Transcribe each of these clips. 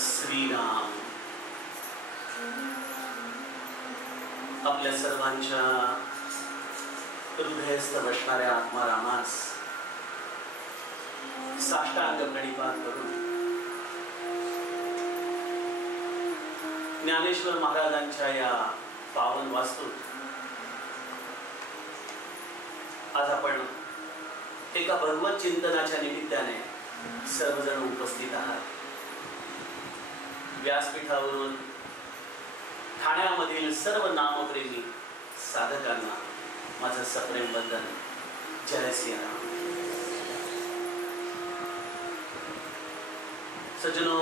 श्रीराम आपल्या सर्वांच्या हृदयस्थ बसणाऱ्या आत्मारामास साष्टांग प्रणिपात करून ज्ञानेश्वर महाराजांच्या या पावन वास्तूत आज आपण एका भगवत चिंतनाच्या निमित्ताने सर्वजण उपस्थित आहात। व्यासपीठावरून ठाण्यामधील सर्व नामप्रेमी साधकांना माझं सप्रेम वंदन। जय सियाराम। सज्जनो,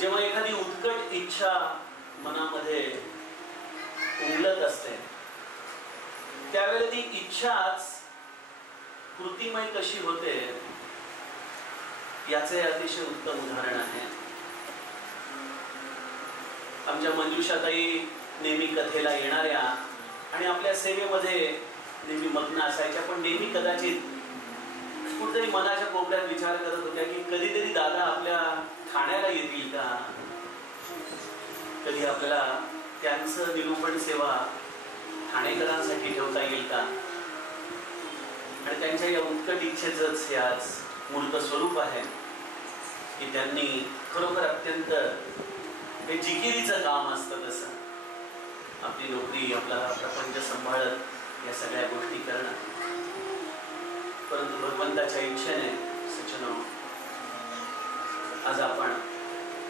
जेव्हा एखादी उत्कट इच्छा मनामध्ये उमलत असते त्यावेळी ती इच्छाच कृतिमय कशी होते याचे अतिशय उत्तम उदाहरण आहे। आमच्या मंजुषाताई नेहमी कथेला येणाऱ्या आणि आपल्या सेवेमध्ये नेहमी मग्न असायच्या, पण नेहमी कदाचित कुठेतरी मनाच्या कोपऱ्यात विचार करत होत्या की कधीतरी दादा आपल्या ठाण्याला येतील का, कधी आपल्याला त्यांचं निरूपण सेवा ठाणेकरांसाठी ठेवता येईल का। आणि त्यांच्या या उत्कट इच्छेचंच हे आज मूर्त स्वरूप आहे की त्यांनी खरोखर अत्यंत हे जिकिरीचं काम असतं तसं आपली नोकरी, आपला प्रपंच सांभाळत या सगळ्या गोष्टी करणं, परंतु भगवंताच्या इच्छेने सज्जनो आज आपण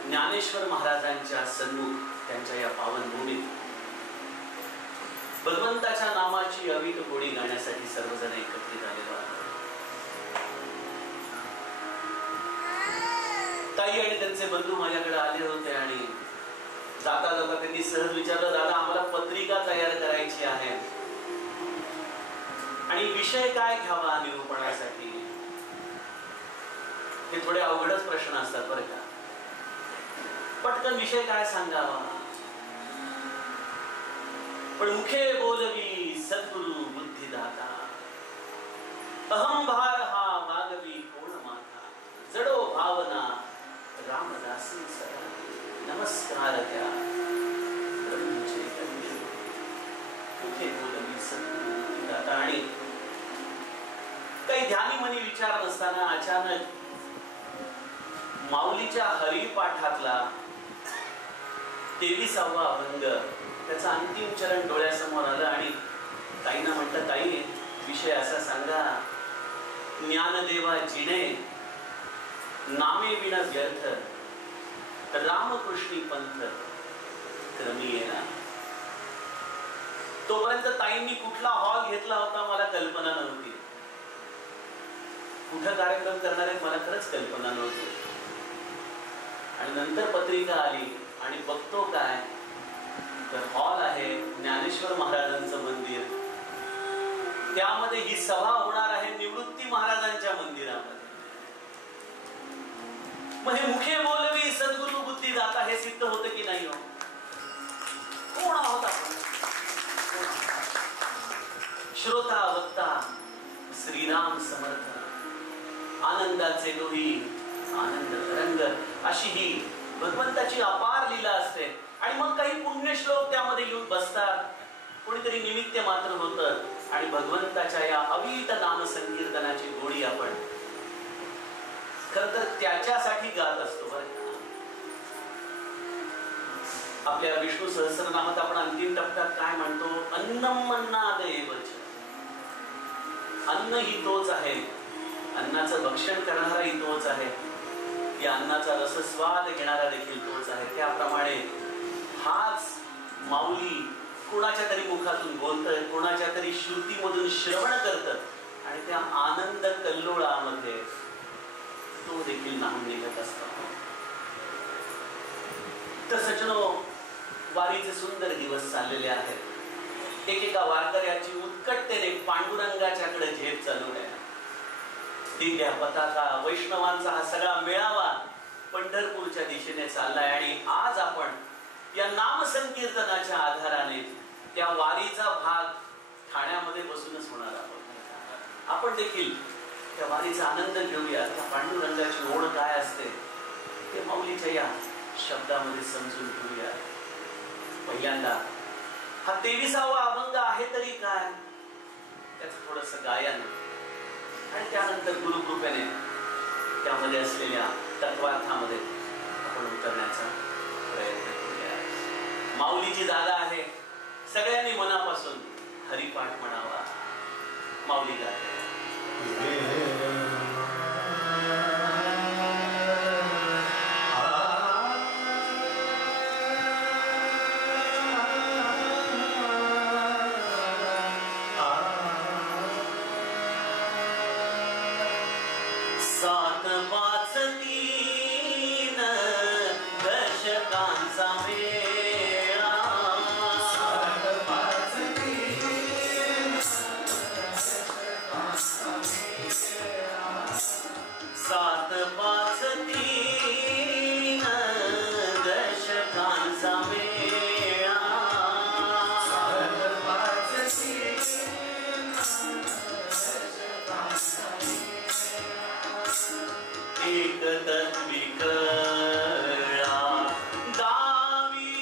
ज्ञानेश्वर महाराजांच्या सन्मुख त्यांच्या या पावन भूमीत भगवंताच्या नामाची अवीट गोडी गाण्यासाठी सर्वजण एकत्रित आलेलो आहोत। ताई आणि त्यांचे बंधू माझ्याकडे आले होते आणि जाता जाता त्यांनी सहज विचारलं, दादा आम्हाला पत्रिका तयार करायची आहे आणि विषय काय घ्यावा निरूपणासाठी। हे थोडे अवघडच प्रश्न असतात बरं का, पटकन विषय काय सांगावा। पण मुखे बोलवी सद्गुरु बुद्धिदाता, अहंभार हा वागवी कोण माथा, जडो भावना रामदासी सदा, नमस्कार त्या ब्रह्मचैतन्य। मुखे बोलवी सद्गुरु बुद्धिदाता। आणि काही ध्यानी मनी विचार नसताना अचानक माऊलीच्या हरिपाठातला 23वा अभंग त्याचा अंतिम चरण डोळ्यासमोर आलं आणि ताईंना म्हटलं, ताई विषय असा सांगा, ज्ञानदेवा जिणे नामे विना व्यर्थ, रामकृष्णी पंथ क्रमी येणार। तोपर्यंत ताईंनी कुठला हॉल घेतला होता मला कल्पना नव्हती, कुठं कार्यक्रम करणार आहेत मला खरंच कल्पना नव्हती। आणि नंतर पत्रिका आली आणि बघतो काय तर हॉल आहे ज्ञानेश्वर महाराजांचं मंदिर, त्यामध्ये ही सभा होणार आहे निवृत्ती महाराजांच्या मंदिरामध्ये। मग हे मुखे बोलवी सद्गुरु बुद्धिदाता हे सिद्ध होतं की नाही हो? कोण आहोत आपण? श्रोता वक्ता श्रीराम समर्थ, आनंदाचे लोही आनंद तरंग, अशी ही भगवंताची अपार लीला असते। आणि मग काही पुण्य श्लोक त्यामध्ये येऊन बसतात, कोणीतरी निमित्त मात्र होतं आणि भगवंताच्या या अवीट नाम संकीर्तनाची गोडी आपण खरं तर त्याच्यासाठी गात असतो बरं का। आपल्या विष्णू सहस्रनामात आपण अंतिम टप्प्यात काय म्हणतो, अन्नम अन्नादेवच, अन्न ही तोच आहे, अन्नाचं भक्षण करणारा ही तोच आहे, या अन्नाचा रसस्वाद घेणारा देखील तोच आहे। त्याप्रमाणे मुखातून बोलतंय, कोणाच्या तरी श्रुतीमधून श्रवण करतं आणि त्या आनंद कल्लोळामध्ये तो देखील नाम निघत असतो. तर सजनो, वारीचे सुंदर दिवस चाललेले आहेत. एकेका वारकऱ्याची उत्कटतेने पांडुरंगाच्याकडे झेप चालू आहे. दिव्या पताका, वैष्णवांचा हा सगळा मेळावा पंढरपूरच्या दिशेने चाललाय आणि आज आपण या नाम संकीर्तनाच्या आधाराने त्या वारीचा भाग ठाण्यामध्ये बसूनच होणार आहोत. आपण देखील त्या वारीचा आनंद घेऊया. त्या पांडुरंगाची ओढ काय असते ते माऊलीच्या या शब्दामध्ये समजून घेऊया. पहिल्यांदा हा 23वा अभंग आहे तरी काय, त्याचं थोडस गायन आणि त्यानंतर गुरुकृपेने त्यामध्ये असलेल्या तत्वार्थामध्ये आपण उतरण्याचा प्रयत्न करूया. माऊलीची जागा आहे, सगळ्यांनी मनापासून हरिपाठ म्हणावा. माऊली गाते. सात पाच तीन दशकांचा मेळा, सात पाच तीन दशकांचा मेळा, एक तत्विकळा दावी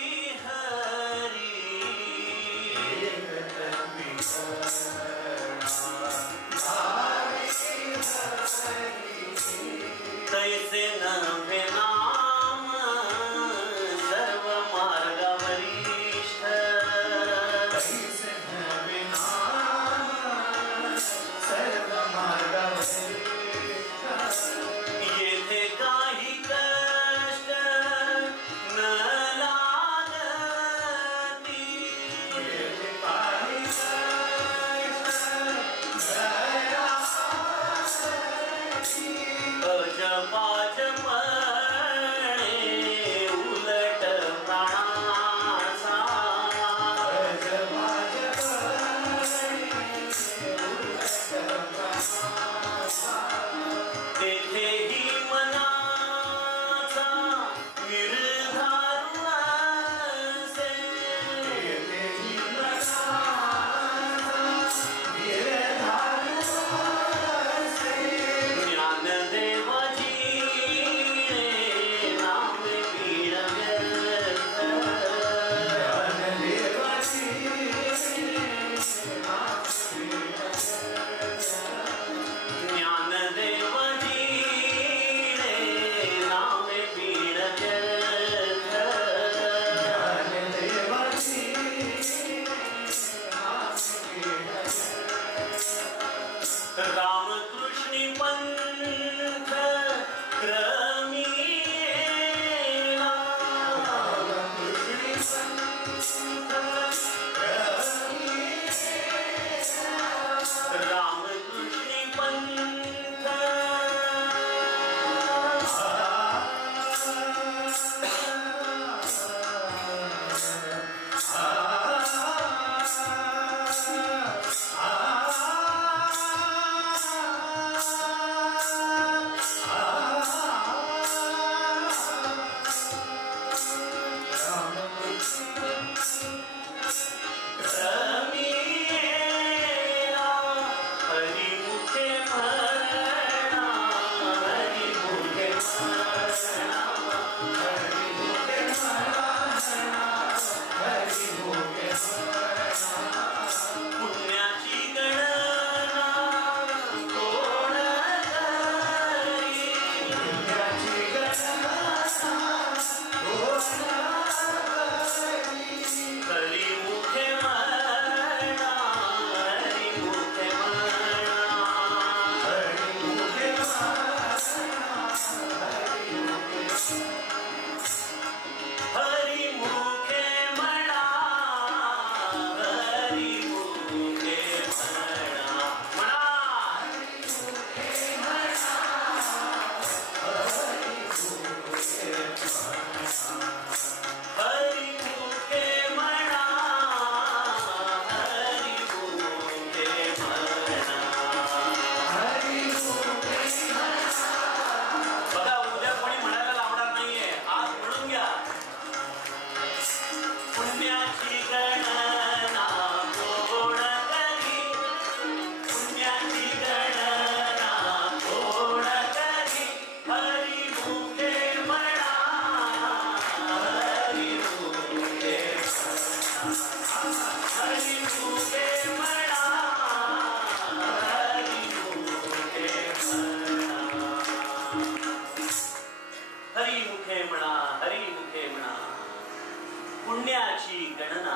पुण्याची गणना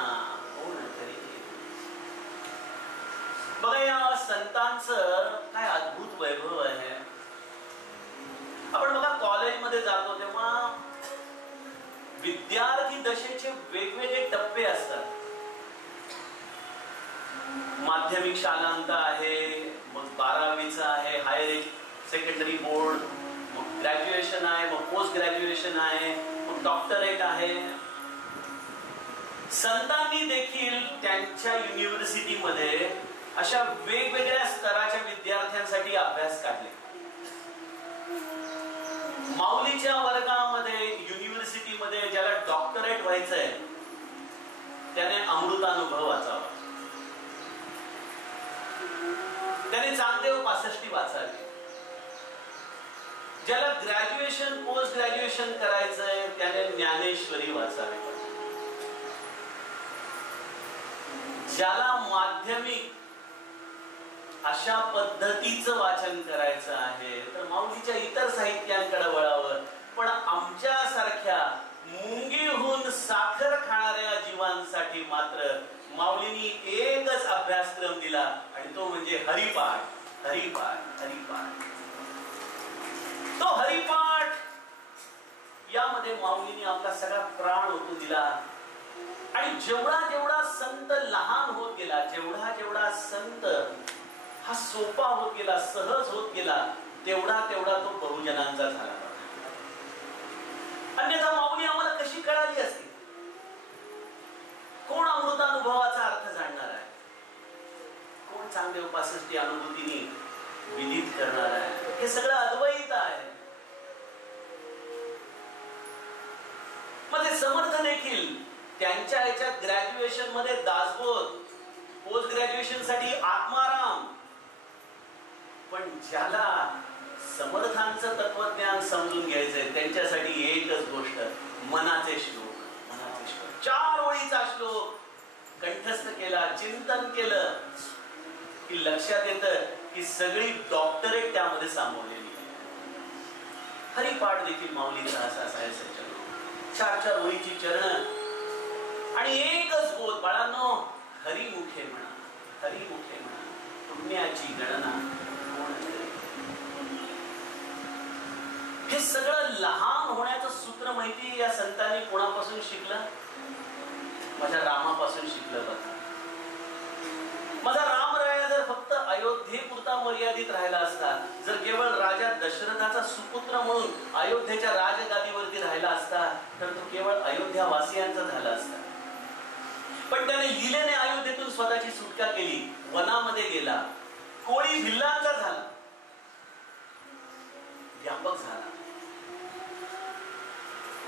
कोण करेल. बघा या संतांचं काय अद्भुत वैभव आहे. आपण बघा कॉलेजमध्ये जातो तेव्हा विद्यार्थी दशेचे वेगवेगळे टप्पे असतात. माध्यमिक शालांत आहे, मग 12वीचा आहे, हायर सेकंडरी बोर्ड, मग ग्रॅज्युएशन आहे, मग पोस्ट ग्रॅज्युएशन आहे, मग डॉक्टरेट आहे. संतांनी देखील त्यांच्या युनिव्हर्सिटीमध्ये अशा वेगवेगळ्या स्तराच्या विद्यार्थ्यांसाठी अभ्यास काढले. माऊलीच्या वर्गामध्ये युनिव्हर्सिटीमध्ये ज्याला डॉक्टरेट व्हायचंय त्याने अमृतानुभव वाचावा, त्याने चांगदेव 65 वाचावे. ज्याला ग्रॅज्युएशन पोस्ट ग्रॅज्युएशन करायचंय त्याने ज्ञानेश्वरी वाचावी. ज्याला माध्यमिक अशा पद्धतीचं वाचन करायचं आहे तर माऊलीच्या इतर साहित्यांकडे वळावं. पण आमच्यासारख्या मुंगीहून साखर खाणाऱ्या जीवांसाठी मात्र माऊलींनी एकच अभ्यासक्रम दिला आणि तो म्हणजे हरिपाठ. हरिपाठ हरिपाठ तो हरिपाठ यामध्ये माऊलींनी आपला सगळा प्राण ओतून दिला. आणि जेवढा जेवढा संत लहान होत गेला, जेवढा जेवढा संत हा सोपा होत गेला, सहज होत गेला, तेवढा तेवढा तो बहुजनांचा झाला. अन्यथा माऊली आम्हाला कशी कळाली असती? कोण अमृतानुभवाचा अर्थ जाणणार आहे? कोण चांगदेव 65 अनुभूतीने विदित करणार आहे? हे सगळं अद्वैत आहे. मग ते समर्थ देखील त्यांच्या याच्यात ग्रॅज्युएशन मध्ये दासबोध, पोस्ट ग्रॅज्युएशन साठी आत्माराम. पण ज्याला समर्थांचं तत्वज्ञान समजून घ्यायचंय त्यांच्यासाठी एकच गोष्ट, मनाचे श्लोक. मनाचे श्लोक 4 ओळीचा श्लोक कंठस्थ केला, चिंतन केलं की लक्षात येतं की सगळी डॉक्टरेट त्यामध्ये सामावलेली आहे. हरिपाठ देखील माऊलीचा असा असायचा. 4 ओळीची चरण आणि एकच बोध. बाळांनो, हरिमुखे म्हणा, हरिमुखे म्हणा, पुण्याची गणना कोण करेल. हे सगळं लहान होण्याचं सूत्र माहिती या संतांनी कोणापासून शिकलं? माझ्या रामापासून शिकलं. बघा, माझा रामराया जर फक्त अयोध्येपुरता मर्यादित राहिला असता, जर केवळ राजा दशरथाचा सुपुत्र म्हणून अयोध्येच्या राजगादीवरती राहिला असता तर तो केवळ अयोध्यावासियांचा झाला असता. पण त्याने लीलेने अयोध्येतून स्वतःची सुटका केली, वनामध्ये गेला, कोळी भिल्लांचा झाला, व्यापक झाला.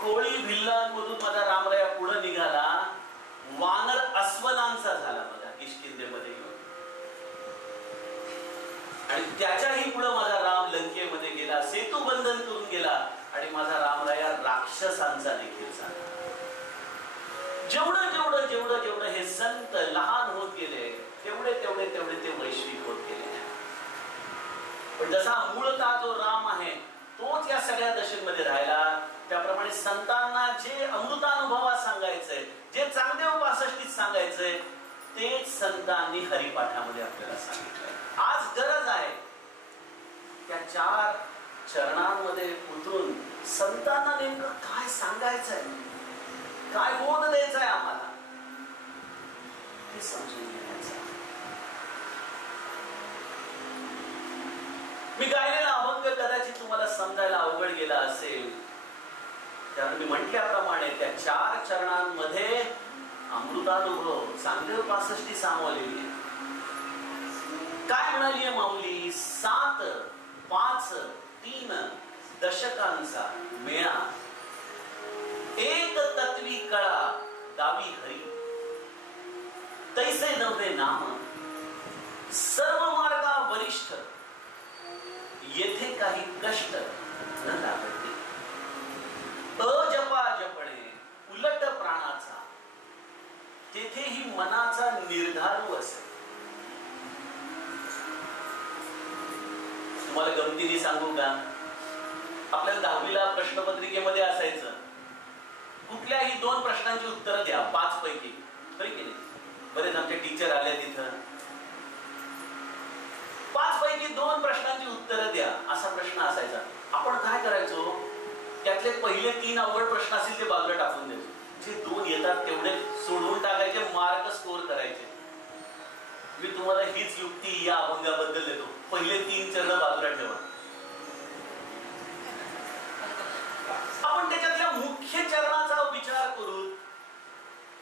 कोळी भिल्लांमधून माझा रामराया पुढे निघाला, वानर अस्वलांचा झाला. बघा किष्किंधेमध्ये येऊन, आणि त्याच्याही पुढे माझा राम लंकेमध्ये गेला, सेतू बंधन करून गेला, आणि माझा रामराया राक्षसांचा देखील झाला. जेवढं जेवढं जेवढं जेवढं हे संत लहान होत गेले तेवढे तेवढे तेवढे ते वैश्विक होत गेले. पण जसा मूळतः जो राम आहे तोच या सगळ्या दशेमध्ये राहिला, त्याप्रमाणे संतांना जे अमृतानुभवात सांगायचंय, जे चांगदेव 65 सांगायचंय, तेच संतांनी हरिपाठामध्ये आपल्याला सांगितलंय. आज गरज आहे त्या 4 चरणांमध्ये उतरून संतांना नेमकं काय सांगायचंय, काय बोध द्यायचाय आम्हाला, हे समजून घ्यायचं. मी गायलेला अभंग कदाचित तुम्हाला समजायला अवघड गेला असेल, कारण मी म्हटल्याप्रमाणे त्या 4 चरणांमध्ये अमृतानुभव चांगदेव 65 सामावलेली आहे. काय म्हणाली आहे माऊली? 7, 5, 3 दशकांचा मेळा, एक तत्वी कळा गावी हरी, तैसे नव्हे नाम सर्व मार्गा वरिष्ठ, येथे काही कष्ट न लागते. अजपा जपणे उलट प्राणाचा, तेथेही मनाचा निर्धारू असे. तुम्हाला गमतीने सांगू का? आपल्या 10वीला प्रश्नपत्रिकेमध्ये असायचं, कुठल्या कुठल्याही 2 प्रश्नांची उत्तरं द्या 5 पैकी, तरी की नाही? बरेच आमचे टीचर आले तिथं. 5 पैकी 2 प्रश्नांची उत्तरं द्या असा प्रश्न असायचा. आपण काय करायचो, त्यातले पहिले 3 अवघड प्रश्न असतील ते बाजूला टाकून द्यायचो. जे 2 येतात तेवढे सोडवून टाकायचे, मार्क स्कोर करायचे. मी तुम्हाला हीच युक्ती या अभंगाबद्दल देतो. पहिले 3 चरण बाजूला ठेवा. आपण त्याच्यातल्या मुख्य चरणाचा विचार करू.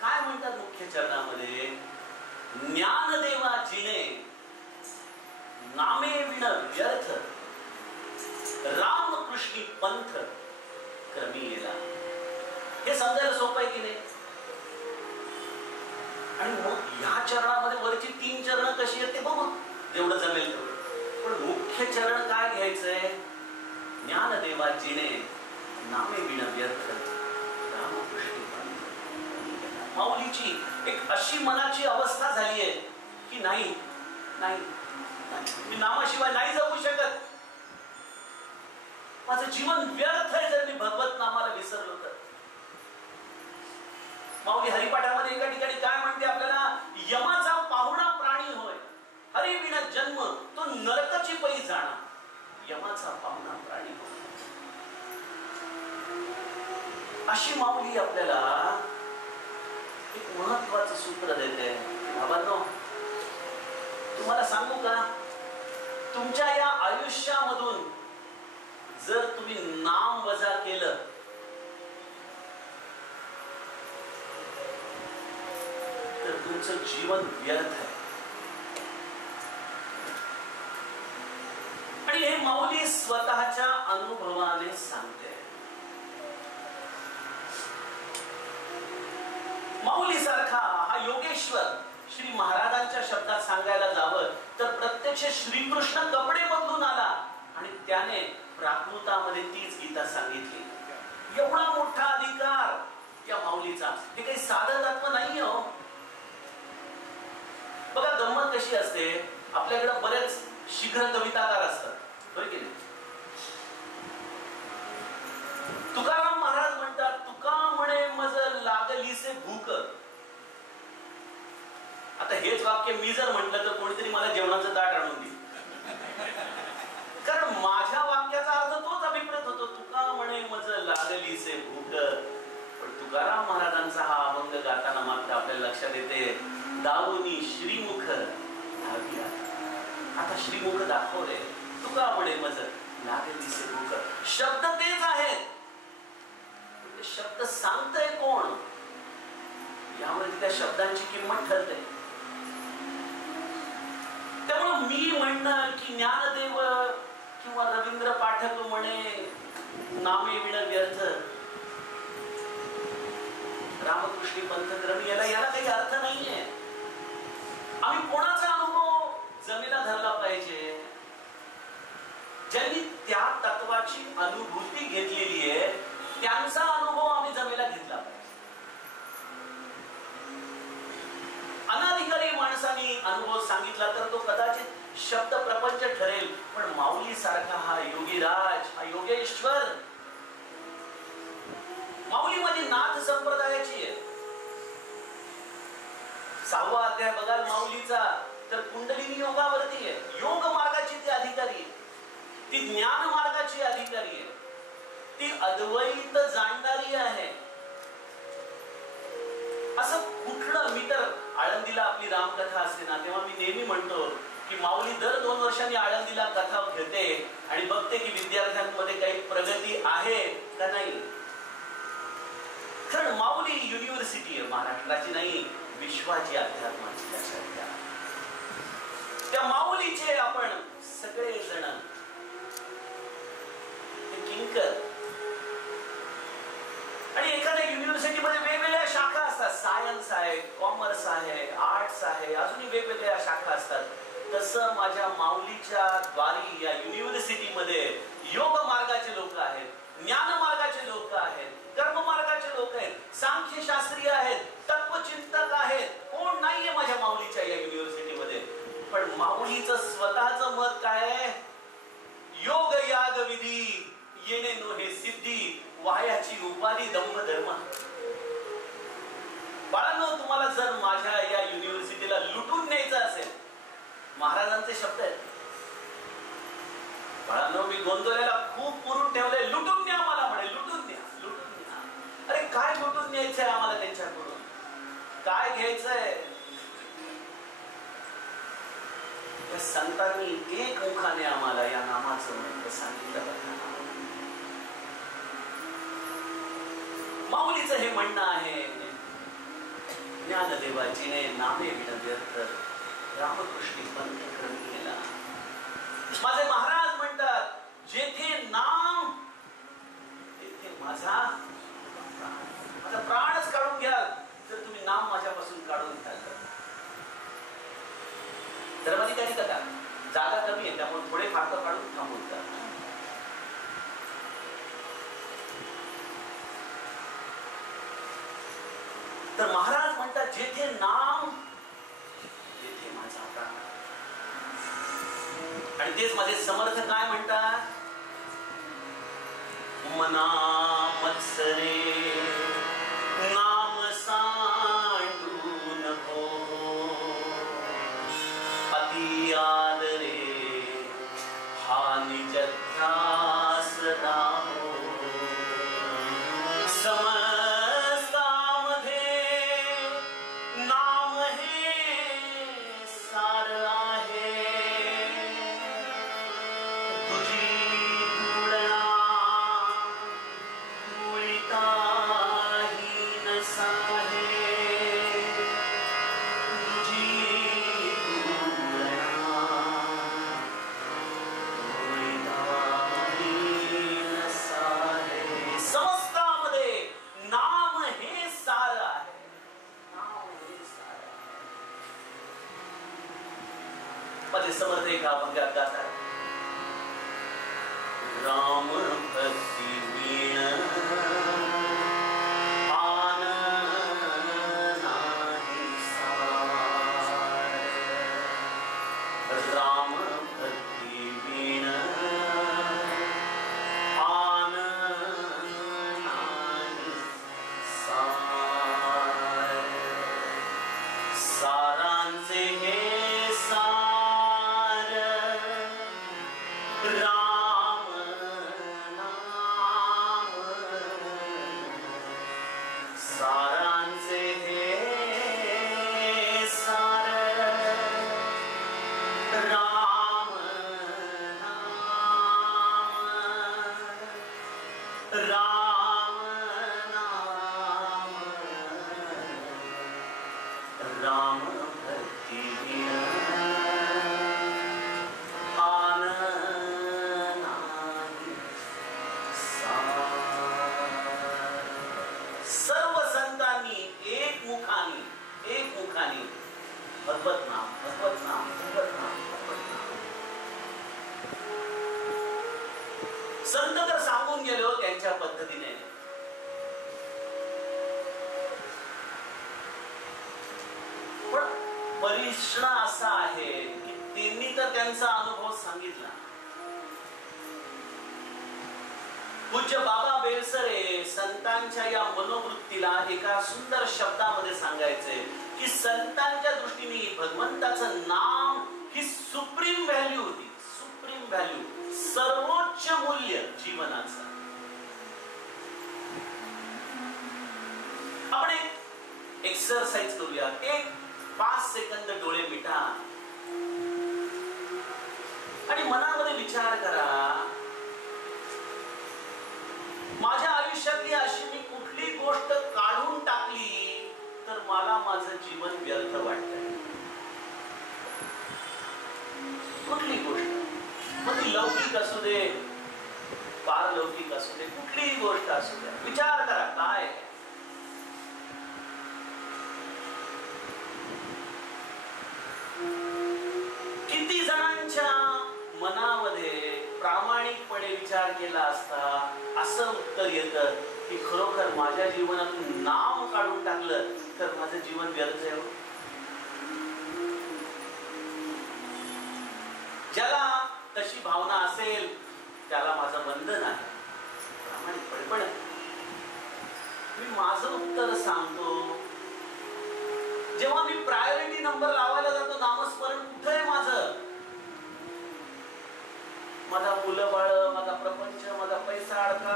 काय म्हणतात मुख्य चरणामध्ये? ज्ञानदेवा जिने नामे विण व्यर्थ, रामकृष्णी पंथ क्रमी येला. हे समजायला सोपं आहे की नाही? आणि मग या चरणामध्ये वरची 3 चरण कशी आहेत ते बघू, जेवढं जमेल तेवढं. पण मुख्य चरण काय घ्यायचंय? ज्ञानदेवा जिने नामे विण व्यर्थ, रामकृष्णी पंथ. माऊलीची एक अशी मनाची अवस्था झाली आहे की नाही नाही, मी नामाशिवाय नाही जगू शकत. माझं जीवन व्यर्थ आहे जर मी भगवत नामाला विसरलो तर. माऊली हरिपाठामध्ये एका ठिकाणी काय म्हणते आपल्याला? यमाचा पाहुणा प्राणी होय, हरी विना जन्म तो नरकाची पै जाणा. यमाचा पाहुणा प्राणी होय. अशी माऊली आपल्याला एक महत्वाचं सूत्र देते. बाबांनो, तुम्हाला सांगू का, तुमच्या या आयुष्यामधून जर तुम्ही नाम वजा केलं तर तुमचं जीवन व्यर्थ आहे. आणि हे माऊली स्वतःच्या अनुभवाने सांगते. माऊली सारखा हा योगेश्वर श्री महाराजांच्या शब्दात सांगायला जावं तर प्रत्यक्ष श्रीकृष्ण कपडे बदलून आला आणि त्याने प्राकृतामध्ये तीच गीता सांगितली. एवढा मोठा अधिकार त्या माऊलीचा. हे काही साधं तत्व नाही हो. बघा गंमत कशी असते, आपल्याकडे बरेच शीघ्र कविताकार असतात, बरं की नाही? तुकाराम महाराज म्हणतात, तुका म्हणे मज लागलीसे भूक. आता हेच वाक्य मी जर म्हटलं तर कोणीतरी मला जेवणाचं ताट आणून देईल, कारण माझ्या वाक्याचा अर्थ तोच अभिप्रेत होतो. तुका म्हणे मज लागलीसे भूक. पण तुकाराम महाराजांचा हा अभंग गाताना मात्र आपल्याला लक्षात येते, दावोनी श्रीमुख धावी. आता श्रीमुख दाखवले. तुका म्हणे मज लागलीसे भूक. शब्द तेच आहेत, शब्द सांगतय कोण यावर त्या शब्दांची किंमत ठरते. त्यामुळे मी म्हणणं की ज्ञानदेव किंवा रवींद्र पाठक म्हणे नामे विण व्यर्थ, रामकृष्णी पंथ क्रमी, याला काही अर्थ नाहीये. आम्ही कोणाचा अनुभव जमेला धरला पाहिजे? ज्यांनी त्या तत्वाची अनुभूती घेतलेली आहे त्यांचा अनुभव आम्ही जमेला घेतला पाहिजे. अनाधिकारी माणसाने अनुभव सांगितला तर तो कदाचित शब्द प्रपंच ठरेल, पण माऊली सारखा हा योगीराज, हा योगेश्वर, माऊली माझी नाथ संप्रदायाची आहे. 6वा अध्याय बघाल माऊलीचा तर कुंडलिनी योगावरती आहे. योग मार्गाची ती अधिकारी आहे, ती ज्ञान मार्गाची अधिकारी आहे, ती अद्वैत जाणणारी आहे. असं कुठलं, मी तर आळंदीला आपली रामकथा असते ना तेव्हा मी नेहमी म्हणतो की माऊली दर 2 वर्षांनी आळंदीला कथा घेते आणि बघते की विद्यार्थ्यांमध्ये काही प्रगती आहे का नाही. कारण माऊली युनिव्हर्सिटी आहे, महाराष्ट्राची नाही, विश्वाची अध्यात्माची. लक्षात घ्या, त्या माऊलीचे आपण सगळे जण किंकर. आणि एखाद्या युनिव्हर्सिटीमध्ये वेगवेगळ्या शाखा असतात, सायन्स आहे, कॉमर्स आहे, आर्ट्स आहे, अजूनही वेगवेगळ्या शाखा असतात. तसं माझ्या माऊलीच्या द्वारी या युनिव्हर्सिटीमध्ये योग मार्गाचे लोक आहेत, ज्ञान मार्गाचे लोक आहेत, कर्म मार्गाचे लोक आहेत, सांख्य शास्त्रीय आहेत, तत्वचिंतक आहेत. कोण नाहीये माझ्या माऊलीच्या या युनिव्हर्सिटीमध्ये. पण माऊलीचं स्वतःचं मत काय आहे? योग याग विधी येणे नो हे सिद्धी, वायाची उपाधी दंभ धर्म. बाळांनो, तुम्हाला जर माझ्या या युनिव्हर्सिटीला लुटून न्यायचं असेल, महाराजांचे शब्द आहेत. बाळांनो, मी गोंदवल्याला खूप पुरून ठेवलंय, लुटून न्या मला म्हणे, लुटून न्या, लुटून न्या. अरे काय लुटून न्यायचंय आम्हाला त्यांच्याकडून? काय घ्यायचंय? या संतांनी एक मुखाने आम्हाला या नामाचं महत्व सांगितलं. माऊलीचं हे म्हणणं आहे, ज्ञानदेवाजीने नामे विण व्यर्थ रामकृष्णी पंथ क्रमी केला. माझे महाराज म्हणतात, जेथे नाम तेथे माझा प्राणच काढून घ्याल तर तुम्ही नाम माझ्यापासून काढून घ्याल. धर्माधिकारी कथा जागा कमी आहे, त्यामुळे थोडे फार काढून थांबवतात. तर महाराज म्हणतात, जेथे नाम तेथे माझा प्राण. आणि तेच माझे समर्थ काय म्हणतात, मना मत्सरे नाम सांडू नको, अति आदरे हा निज ध्यास दाहो. समर्थ एक अभंगात गातात, राम भक्ती वीण आन नाही सार. राम भक्ती वीण आन नाही सार. सारांचे हे भगवत नाम, भगवत नाम, भगवत नाम, भगवत नाम. संत तर सांगून गेलो त्यांच्या पद्धतीने. पण परिश्रम असा आहे की त्यांनी तर त्यांचा अनुभव सांगितला. पूज्य बाबा बेलसरे संतांच्या या मनोवृत्तीला एका सुंदर शब्दामध्ये सांगायचे की संतांच्या दृष्टीने भगवंताचं नाम ही सुप्रीम व्हॅल्यू होती. सुप्रीम व्हॅल्यू, सर्वोच्च मूल्य जीवनाचं. आपण एक एक्सरसाइज करूया. एक 5 सेकंद डोळे मिटा आणि मनामध्ये विचार करा, माझ्या आयुष्यातली अशी मी कुठली गोष्ट काढून टाकली तर मला माझं जीवन व्यर्थ वाटतंय. कुठली गोष्ट, मग ती लौकिक असू दे, पारलौकिक असू दे, कुठलीही गोष्ट असू दे, विचार करा काय. किती जणांच्या मनामध्ये प्रामाणिकपणे विचार केला असता असं उत्तर येतं की खरोखर माझ्या जीवनातून नाम काढून टाकलं तर माझं जीवन व्यर्थ आहे. ज्याला तशी भावना असेल त्याला माझं बंधन आहे प्रामाणिकपणे. पण मी माझं उत्तर सांगतो जेव्हा मी प्रायोरिटी नंबर लावायला जातो नामस्मरण कुठे आहे माझं? माझा मुलं बाळ, माझा प्रपंच, माझा पैसा अडका,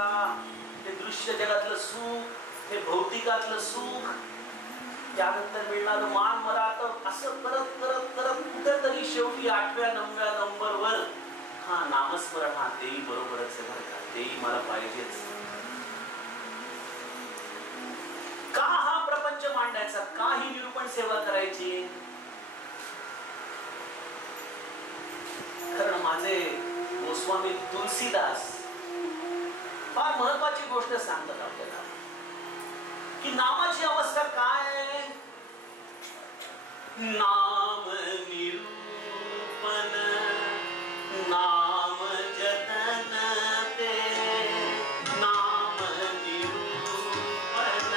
ते दृश्य जगातलं सुख, हे भौतिकातलं सुख, त्यानंतर मिळणारं मान मरात, असं करत करत करत कुठेतरी शेवटी 8व्या 9व्या नंबरवर हा नामस्मरण, हा तेही बरोबरच आहे बरं का, तेही मला पाहिजेच. का हा प्रपंच मांडायचा, का ही निरूपण सेवा करायची? कारण माझे गोस्वामी तुलसीदास फार महत्वाची गोष्ट सांगतात आपल्याला की नामाची अवस्था काय आहे. नाम निरूपण नाम जतन ते, नाम निरूपण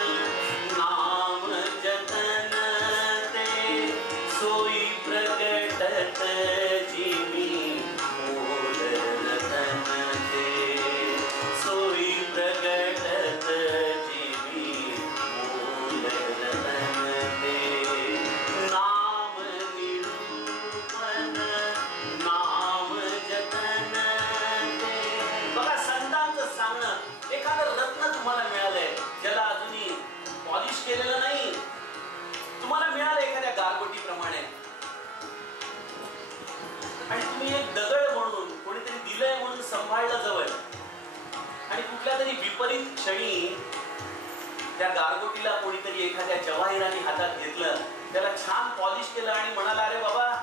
नाम जतन ते, सोई प्रगटत जिमी मोल रतन ते, सोई प्रगटत जिमी मोल रतन ते. नाम निरूपण नाम जतन ते. बघा संतांचं सांगणं, एखादं रत्न तुम्हाला मिळालंय ज्याला अजूनही पॉलिश केलेलं नाही, तुम्हाला मिळालं एखाद्या गारगोटीप्रमाणे, आणि तुम्ही एक दगड म्हणून कोणीतरी दिलंय म्हणून सांभाळलं जवळ, आणि कुठल्या तरी विपरीत क्षणी त्या गारगोटीला कोणीतरी एखाद्या जवाहिराने हातात घेतलं, त्याला छान पॉलिश केलं आणि म्हणाला, अरे बाबा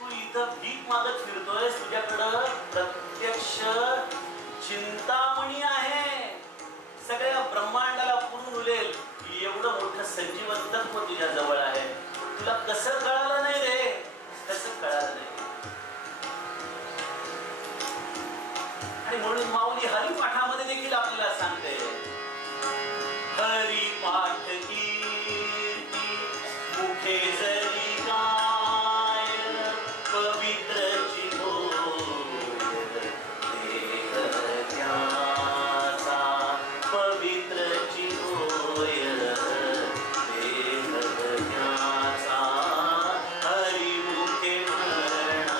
तू इथं भीक मागत फिरतोयस, तुझ्याकडं प्रत्यक्ष चिंतामणी आहे, सगळ्या ब्रह्मांडाला पुरून उलेल एवढं मोठं संजीवन तत्व तुझ्या जवळ आहे, तुला कसं कळालं नाही रे, कसं कळालं नाही. आणि म्हणून माऊली हरिपाठामध्ये देखील आपल्याला सांगते, हरिपाठ कीर्ती मुखे जरी गाय, पवित्र चिहोय देह त्याचा, पवित्र चिहोय देह त्याचा, हरिमुखे म्हणा,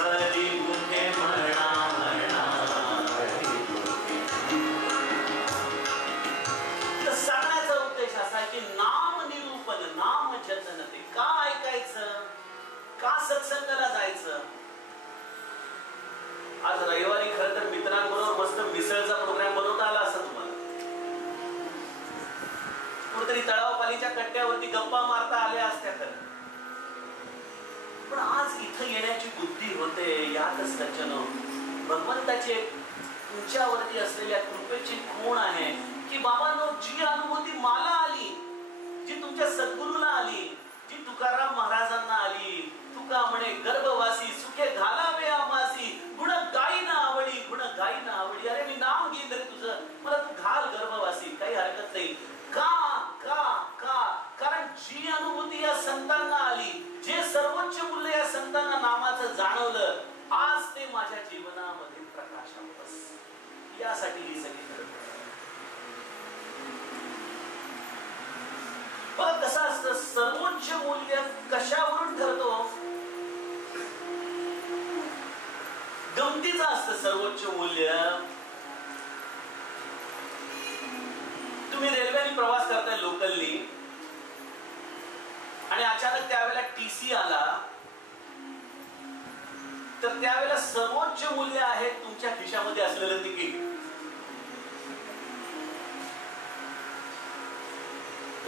हरिमुखे म्हणा म्हणा. तर सांगण्याचा उद्देश असा की नाम निरूपण नाम जतन ते. का ऐकायचं, का सत्संगाला जायचं? आज रविवारी खरं तर मित्रांबरोबर मस्त मिसळचा प्रोग्राम बनवता आला असं तुम्हाला, कुठेतरी तळावपालीच्या कट्ट्यावरती गप्पा मारता आल्या असत्या खरं, पण आज इथं येण्याची बुद्धी होते. यातच सज्जनो भगवंताची तुमच्यावरती असलेल्या कृपेची खूण आहे की बाबांनो, जी अनुभूती मला आली, जी तुमच्या सद्गुरूला आली, जी तुकाराम महाराजांना आली, तुका म्हणे गर्भवासी सुखे घालावे आमासी, गुण गाई ना आवडी, गुण गाई ना आवडी. अरे मी नाम घेईन तरी तुझं, मला तू घाल गर्भवासी, काही हरकत नाही. का का का? कारण जी अनुभूती या संतांना आली, जे सर्वोच्च मूल्य या संतांना नामाचं जाणवलं, आज ते माझ्या जीवनामध्ये प्रकाशात बस. यासाठी ही सगळी करत. पण कसं असतं, सर्वोच्च मूल्य कशावरून ठरतो? गमतीचं असतं सर्वोच्च मूल्य. तुम्ही रेल्वेने प्रवास करताय लोकलनी, आणि अचानक त्यावेळेला टीसी आला, तर त्यावेळेला सर्वोच्च मूल्य आहे तुमच्या खिशामध्ये असलेलं तिकीट.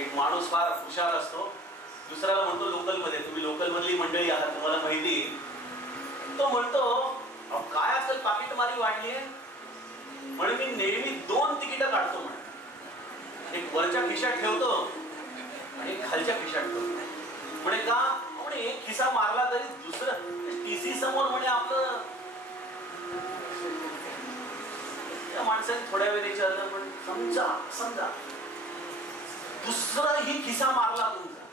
एक माणूस फार हुशार असतो, दुसऱ्याला म्हणतो लोकल मध्ये, तुम्ही लोकल मधली मंडळी आहात तुम्हाला माहिती, तो म्हणतो काय आजकाल पाकिटमारी वाढलीये, म्हणून मी नेहमी 2 तिकीटं काढतो म्हणे, एक वरच्या खिशात ठेवतो आणि एक खालच्या खिशात ठेवतो. म्हणे का? म्हणे एक खिसा मारला तरी दुसरं टीसी समोर म्हणे आपलं. त्या माणसाने थोड्या वेळ विचारलं, पण समजा समजा दुसराही खिसा मारला तुमचा,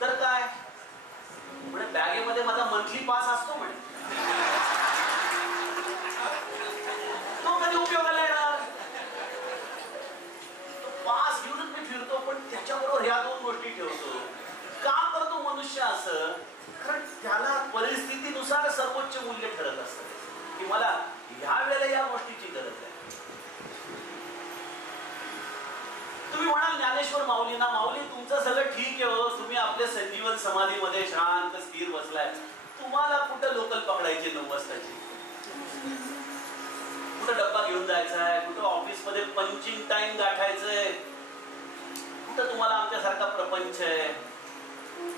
तर काय? म्हणे बॅगेमध्ये माझा मंथली पास असतो म्हणे, तो कधी उपयोगाला येणार? पास ज्ञानेश्वर माऊलींना, माऊली तुमचं सगळं ठीक आहे हो, तुम्ही आपल्या संजीवन समाधीमध्ये शांत स्थिर बसलाय, तुम्हाला कुठं लोकल पकडायची 9 वाजताची, कुठं डब्बा घेऊन जायचा आहे, कुठं ऑफिस मध्ये पंचिंग टाइम गाठायचंय, कुठं तुम्हाला आमच्यासारखा प्रपंच आहे.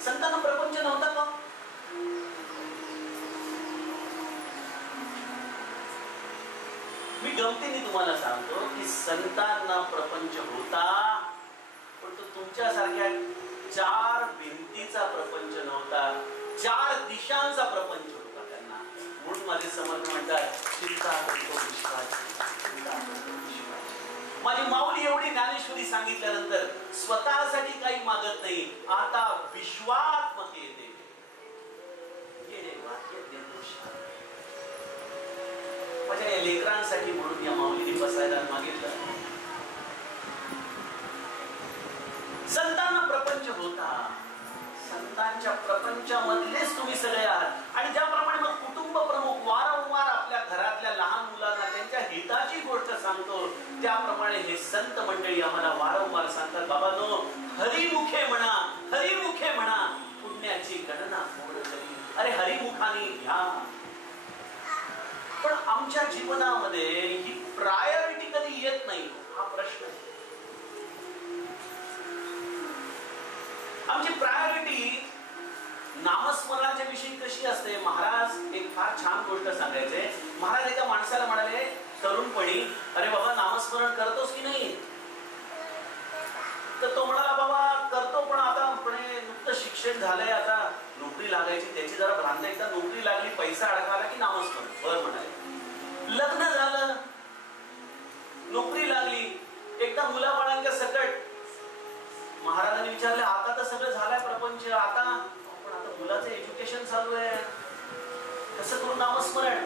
संतांना प्रपंच नव्हता का? मी गमतीने तुम्हाला सांगतो की संतांना प्रपंच होता, पण तो तुमच्यासारख्या 4 भिंतीचा प्रपंच नव्हता, 4 दिशांचा प्रपंच होता त्यांना. म्हणून माझे समर्थ म्हणतात, चिंता करतो विश्वास. माझी माऊली एवढी ज्ञानेश्वरी सांगितल्यानंतर स्वतःसाठी काही मागत नाही, आता विश्वात्मक येते. माझ्या या लेकरांसाठी म्हणून या माऊलीने बसायला मागितलं. संतांना प्रपंच होता, संतांच्या प्रपंचामधलेच तुम्ही सगळे आहात. आणि ज्याप्रमाणे मग कुटुंब प्रमुख वारंवार आपल्या घरातल्या लहान मुलांना त्यांच्या हिताची गोष्ट सांगतो, त्याप्रमाणे हे संत मंडळी आम्हाला वारंवार सांगतात, बाबांनो हरिमुखे म्हणा, हरिमुखे म्हणा, पुण्याची गणना मोड करी. अरे हरिमुखाने घ्या. पण आमच्या जीवनामध्ये ही प्रायोरिटी कधी येत नाही, हा प्रश्न आहे. आमची प्रायोरिटी नामस्मरणाच्या विषयी कशी असते? महाराज एक फार छान गोष्ट सांगायचे. महाराज एका माणसाला म्हणाले तरुणपणी, अरे बाबा नामस्मरण करतोस की नाही? तर तो म्हणाला, बाबा करतो, पण आता नुकतं शिक्षण झालंय, आता नोकरी लागायची, त्याची जरा भ्रांत. एकदा नोकरी लागली, पैसा अडकाला की नामस्मरण. बरं म्हणाले. लग्न झालं, नोकरी लागली, एकदा मुलाबाळांच्या सकट महाराजांनी विचारले, आता तर सगळं झालंय प्रपंच, आता पण आता मुलाचं एज्युकेशन चालू आहे, कसं करू नामस्मरण?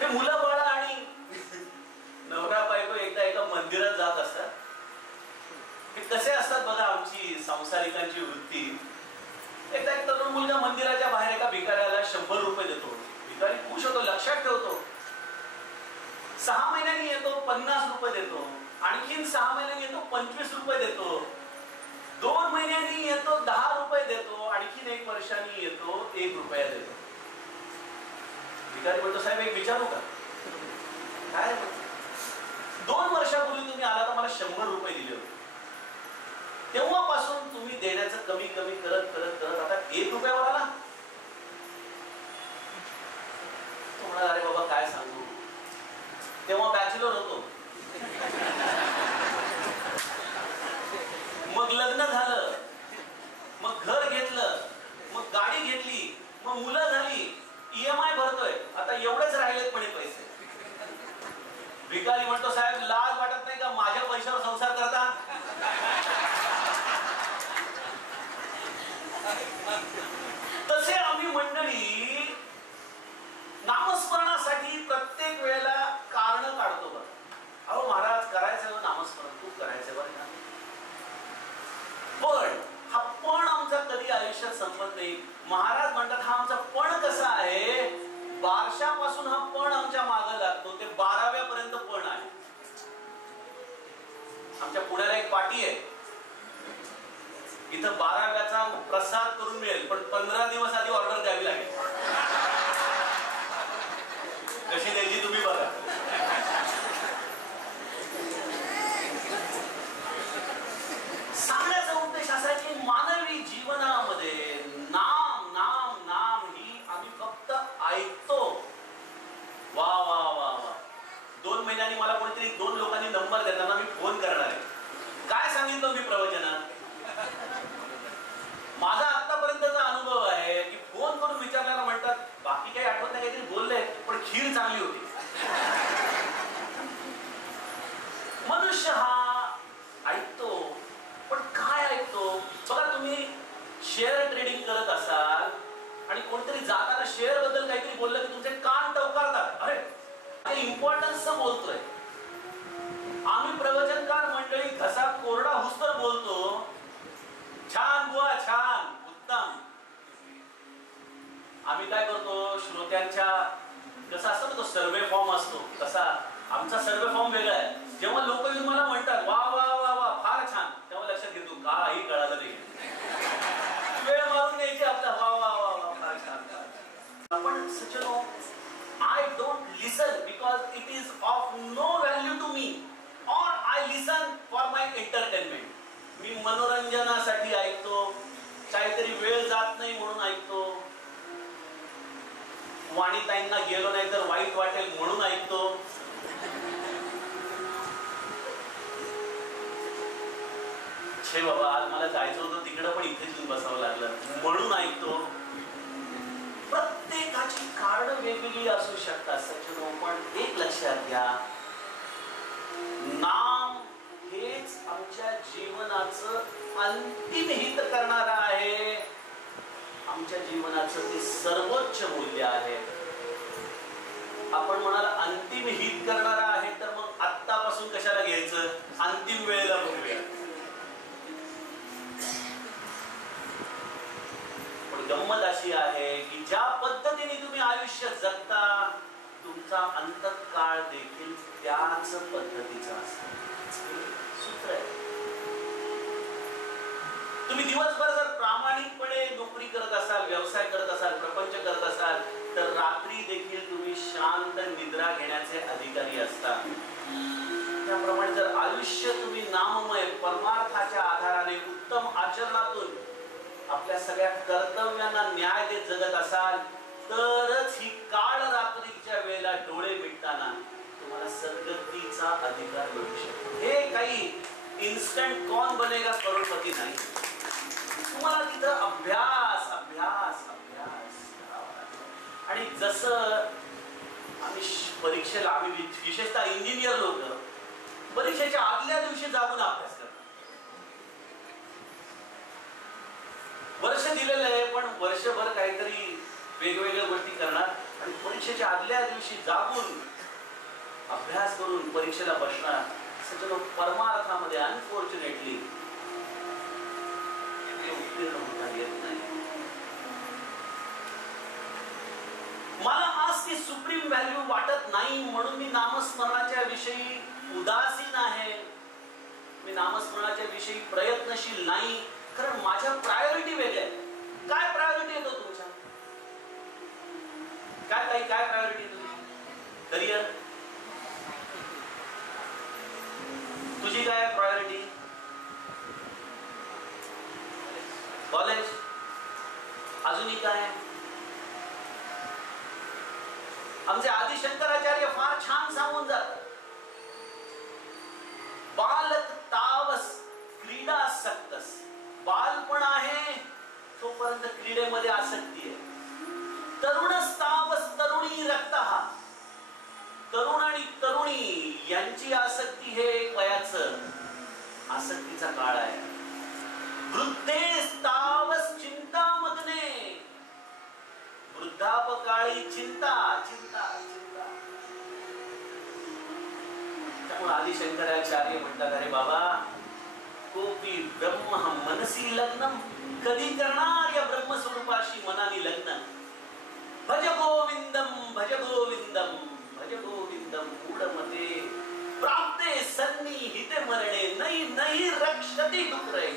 हे मुलं बाळ आणि नवरा बायको एकदा एका मंदिरात जात असतात. हे कसे असतात बघा आमची संसारिकांची वृत्ती. एकदा एक तरुण मुलगा मंदिराच्या बाहेर एका भिकाऱ्याला 100 रुपये देतो. भिकारी खुश होतो, लक्षात ठेवतो. 6 महिन्यांनी येतो, 50 रुपये देतो. आणखीन 6 महिन्यांनी येतो, 25 रुपये देतो. 2 महिन्यांनी येतो, 10 रुपये देतो. आणखीन 1 वर्षांनी येतो, 1 रुपया देतो. भिकारी बोलतो, साहेब एक विचारू का? काय? 2 वर्षापूर्वी तुम्ही आला तर मला 100 रुपये दिले होते. तेव्हापासून तुम्ही देण्याचं कमी कमी करत करत करत आता 1 रुपयावर आला. तो म्हणाला, अरे बाबा काय सांगू, तेव्हा बॅचलर होतो, मग लग्न झालं, मग घर घेतलं, मग गाडी घेतली, मग मुलं झाली, EMI भरतोय, आता एवढेच राहिलेत म्हणे पैसे. भिकारी म्हणतो, साहेब लाज वाटत नाही का माझ्या पैशावर संसार करता? तसे आम्ही मंडळी नामस्मरणासाठी प्रत्येक वेळेला कारण काढतो. बरं अहो महाराज करायचं नामस्मरण, खूप करायचंय बरं का, पण हा पण आमचा कधी आयुष्यात संपत नाही. महाराज म्हणतात हा आमचा पण कसा आहे, बारशापासून हा पण आमच्या मागे लागतो, ते 12व्या पर्यंत पण आहे. आमच्या पुण्याला एक पाटी आहे, इथं 12व्याचा प्रसाद करून मिळेल, पण 15 दिवस आधी ऑर्डर द्यावी लागेल. कशी द्यायची तुम्ही बघा. सांगण्याचा उद्देश असा आहे की मानवी जीवनामध्ये नाम नाम नाम ही आम्ही फक्त ऐकतो. वा वा वा वा. 2 महिन्यांनी मला कोणीतरी 2 लोकांनी नंबर देताना मी फोन करणार आहे. काय सांगितलं मी प्रवचनात? माझा आतापर्यंतचा अनुभव आहे की फोन करून विचारल्याला म्हणतात बाकी काही आठवत नाही, काहीतरी बोलले पण खीर चांगली होती. मनुष्य हा ऐकतो, पण काय ऐकतो बघा. तुम्ही शेअर ट्रेडिंग करत असाल आणि कोणतरी जाताना शेअर बद्दल काहीतरी बोललं की तुमचे कान टवकारतात. अरे इम्पॉर्टन्स बोलतोय. आम्ही प्रवचनकार मंडळी घसा कोरडा हुस्तर बोलतो, छान बुवा छान उत्तम. आम्ही काय करतो, श्रोत्यांच्या जसा असतो ना तो सर्वे फॉर्म असतो तसा आमचा सर्वे फॉर्म वेगळा आहे. मनोरंजनासाठी ऐकतो, काहीतरी वेळ जात नाही म्हणून ऐकतो, वाणीताईंना गेलो नाही तर वाईट वाटेल म्हणून ऐकतो, छे बाबा आज मला जायचं होतं तिकडं पण इथेच येऊन बसावं लागलं म्हणून ऐकतो. प्रत्येकाची कारण वेगवेगळी असू शकतात सज्जनो, पण एक लक्षात घ्या, नाम हेच आमच्या जीवनाचं अंतिम हित करणारं आहे, आमच्या जीवनाचं ते सर्वोच्च मूल्य आहे. आपण म्हणाला अंतिम हित करणारा आहे तर मग आत्तापासून कशाला घ्यायचं, अंतिम वेळेला बघूया. पण गंमत अशी आहे की ज्या पद्धतीने तुम्ही आयुष्य जगता तुमचा अंतकाळ देखील त्याच पद्धतीचा असतो. सूत्र आहे. तुम्ही दिवसभर जर प्रामाणिकपणे नोकरी करत असाल, व्यवसाय करत असाल, प्रपंच करत असाल तर रात्री देखील तुम्ही शांत निद्रा घेण्याचे अधिकारी असता. त्याप्रमाणे जर आयुष्य तुम्ही नाममय परमार्थाच्या आधाराने उत्तम आचरणातून आपल्या सगळ्या कर्तव्यांना न्याय देत जगत असाल तरच ही काळ रात्रीच्या वेळेला डोळे मिटताना तुम्हाला सद्गतीचा अधिकार मिळू शकतो. हे काही इन्स्टंट कौन बनेगा करोडपती नाही. तुम्हाला तिथं अभ्यास अभ्यास अभ्यास आणि जसं आम्ही परीक्षेला आम्ही विशेषतः इंजिनियर लोक परीक्षेच्या आदल्या दिवशी जाऊन अभ्यास करतात. वर्ष दिलेलं आहे पण वर्षभर काहीतरी वेगवेगळ्या गोष्टी करणार आणि परीक्षेच्या आदल्या दिवशी जागून अभ्यास करून परीक्षेला बसणार. सगळं परमार्थामध्ये अनफॉर्च्युनेटली उत्तीर्ण होता येत नाही. मला आज ती सुप्रीम व्हॅल्यू वाटत नाही म्हणून मी नामस्मरणाच्या विषयी उदासीन आहे, मी नामस्मरणाच्या विषयी प्रयत्नशील नाही, कारण माझ्या प्रायोरिटी वेगळ्या आहेत. काय प्रायोरिटी येतो तुमच्या? काय ताई काय प्रायोरिटी तुझी? करिअर? तुझी काय प्रायोरिटी? कॉलेज? अजूनही काय? आमचे आदि शंकराचार्य फार छान सांगून जातात, बालक तावस क्रीडा सक्तस. बालपण आहे तोपर्यंत क्रीडेमध्ये आसक्ती आहे. तरुणस्तावस तरुणी रक्तहा. तरुण आणि तरुणी यांची आसक्ती हे वयाचं आसक्तीचा काळ आहे. वृद्धेस्तावस चिंतामग्ने. वृद्धापकाळी चिंता चिंता चिंता. त्यामुळे आदि शंकराचार्य म्हणतात, अरे बाबा कोपी ब्रह्म मनसी लग्नम. कधी करणार या ब्रह्मस्वरूपाशी मनानी लग्न? भज गोविंदम भज गोविंदम भज गोविंदम मूढमते प्राप्ते सन्निहिते मरणे नाही नाही रक्षति डुकरे.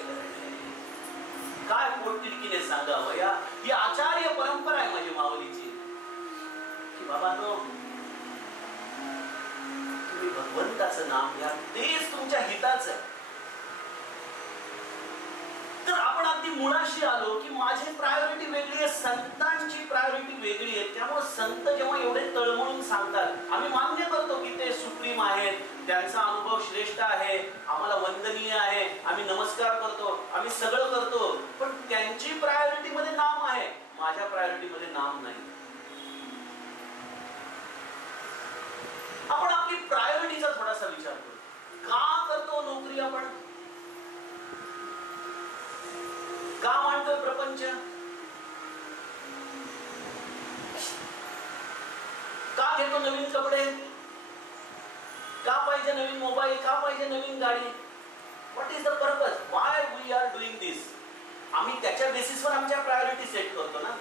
काय पोटतिडकीने सांगावं, या ही आचार्य परंपरा आहे माझी माऊलीची की बाबांनो तुम्ही भगवंताचं नाम घ्या, तेच तुमच्या हिताचं आहे. तर आपण अगदी मुळाशी आलो की माझी प्रायोरिटी वेगळी आहे, संतांची प्रायोरिटी वेगळी आहे. त्यामुळे संत जेव्हा एवढे तळमळून सांगतात आम्ही मान्य करतो की ते सुप्रीम आहेत, त्यांचा अनुभव श्रेष्ठ आहे, आम्हाला वंदनीय आहे, आम्ही नमस्कार करतो, आम्ही सगळं करतो, पण त्यांची प्रायोरिटी मध्ये नाम आहे, माझ्या प्रायोरिटी मध्ये नाम नाही. आपण आपली प्रायोरिटीचा थोडासा विचार करू. का करतो नोकरी आपण? का मांडतोय प्रपंच? का घेतो नवीन कपडे? का पाहिजे नवीन मोबाईल? का पाहिजे नवीन गाडी? What is the purpose? Why we are doing this? आम्ही त्याच्या बेसिसवर आमच्या प्रायोरिटी सेट करतो ना.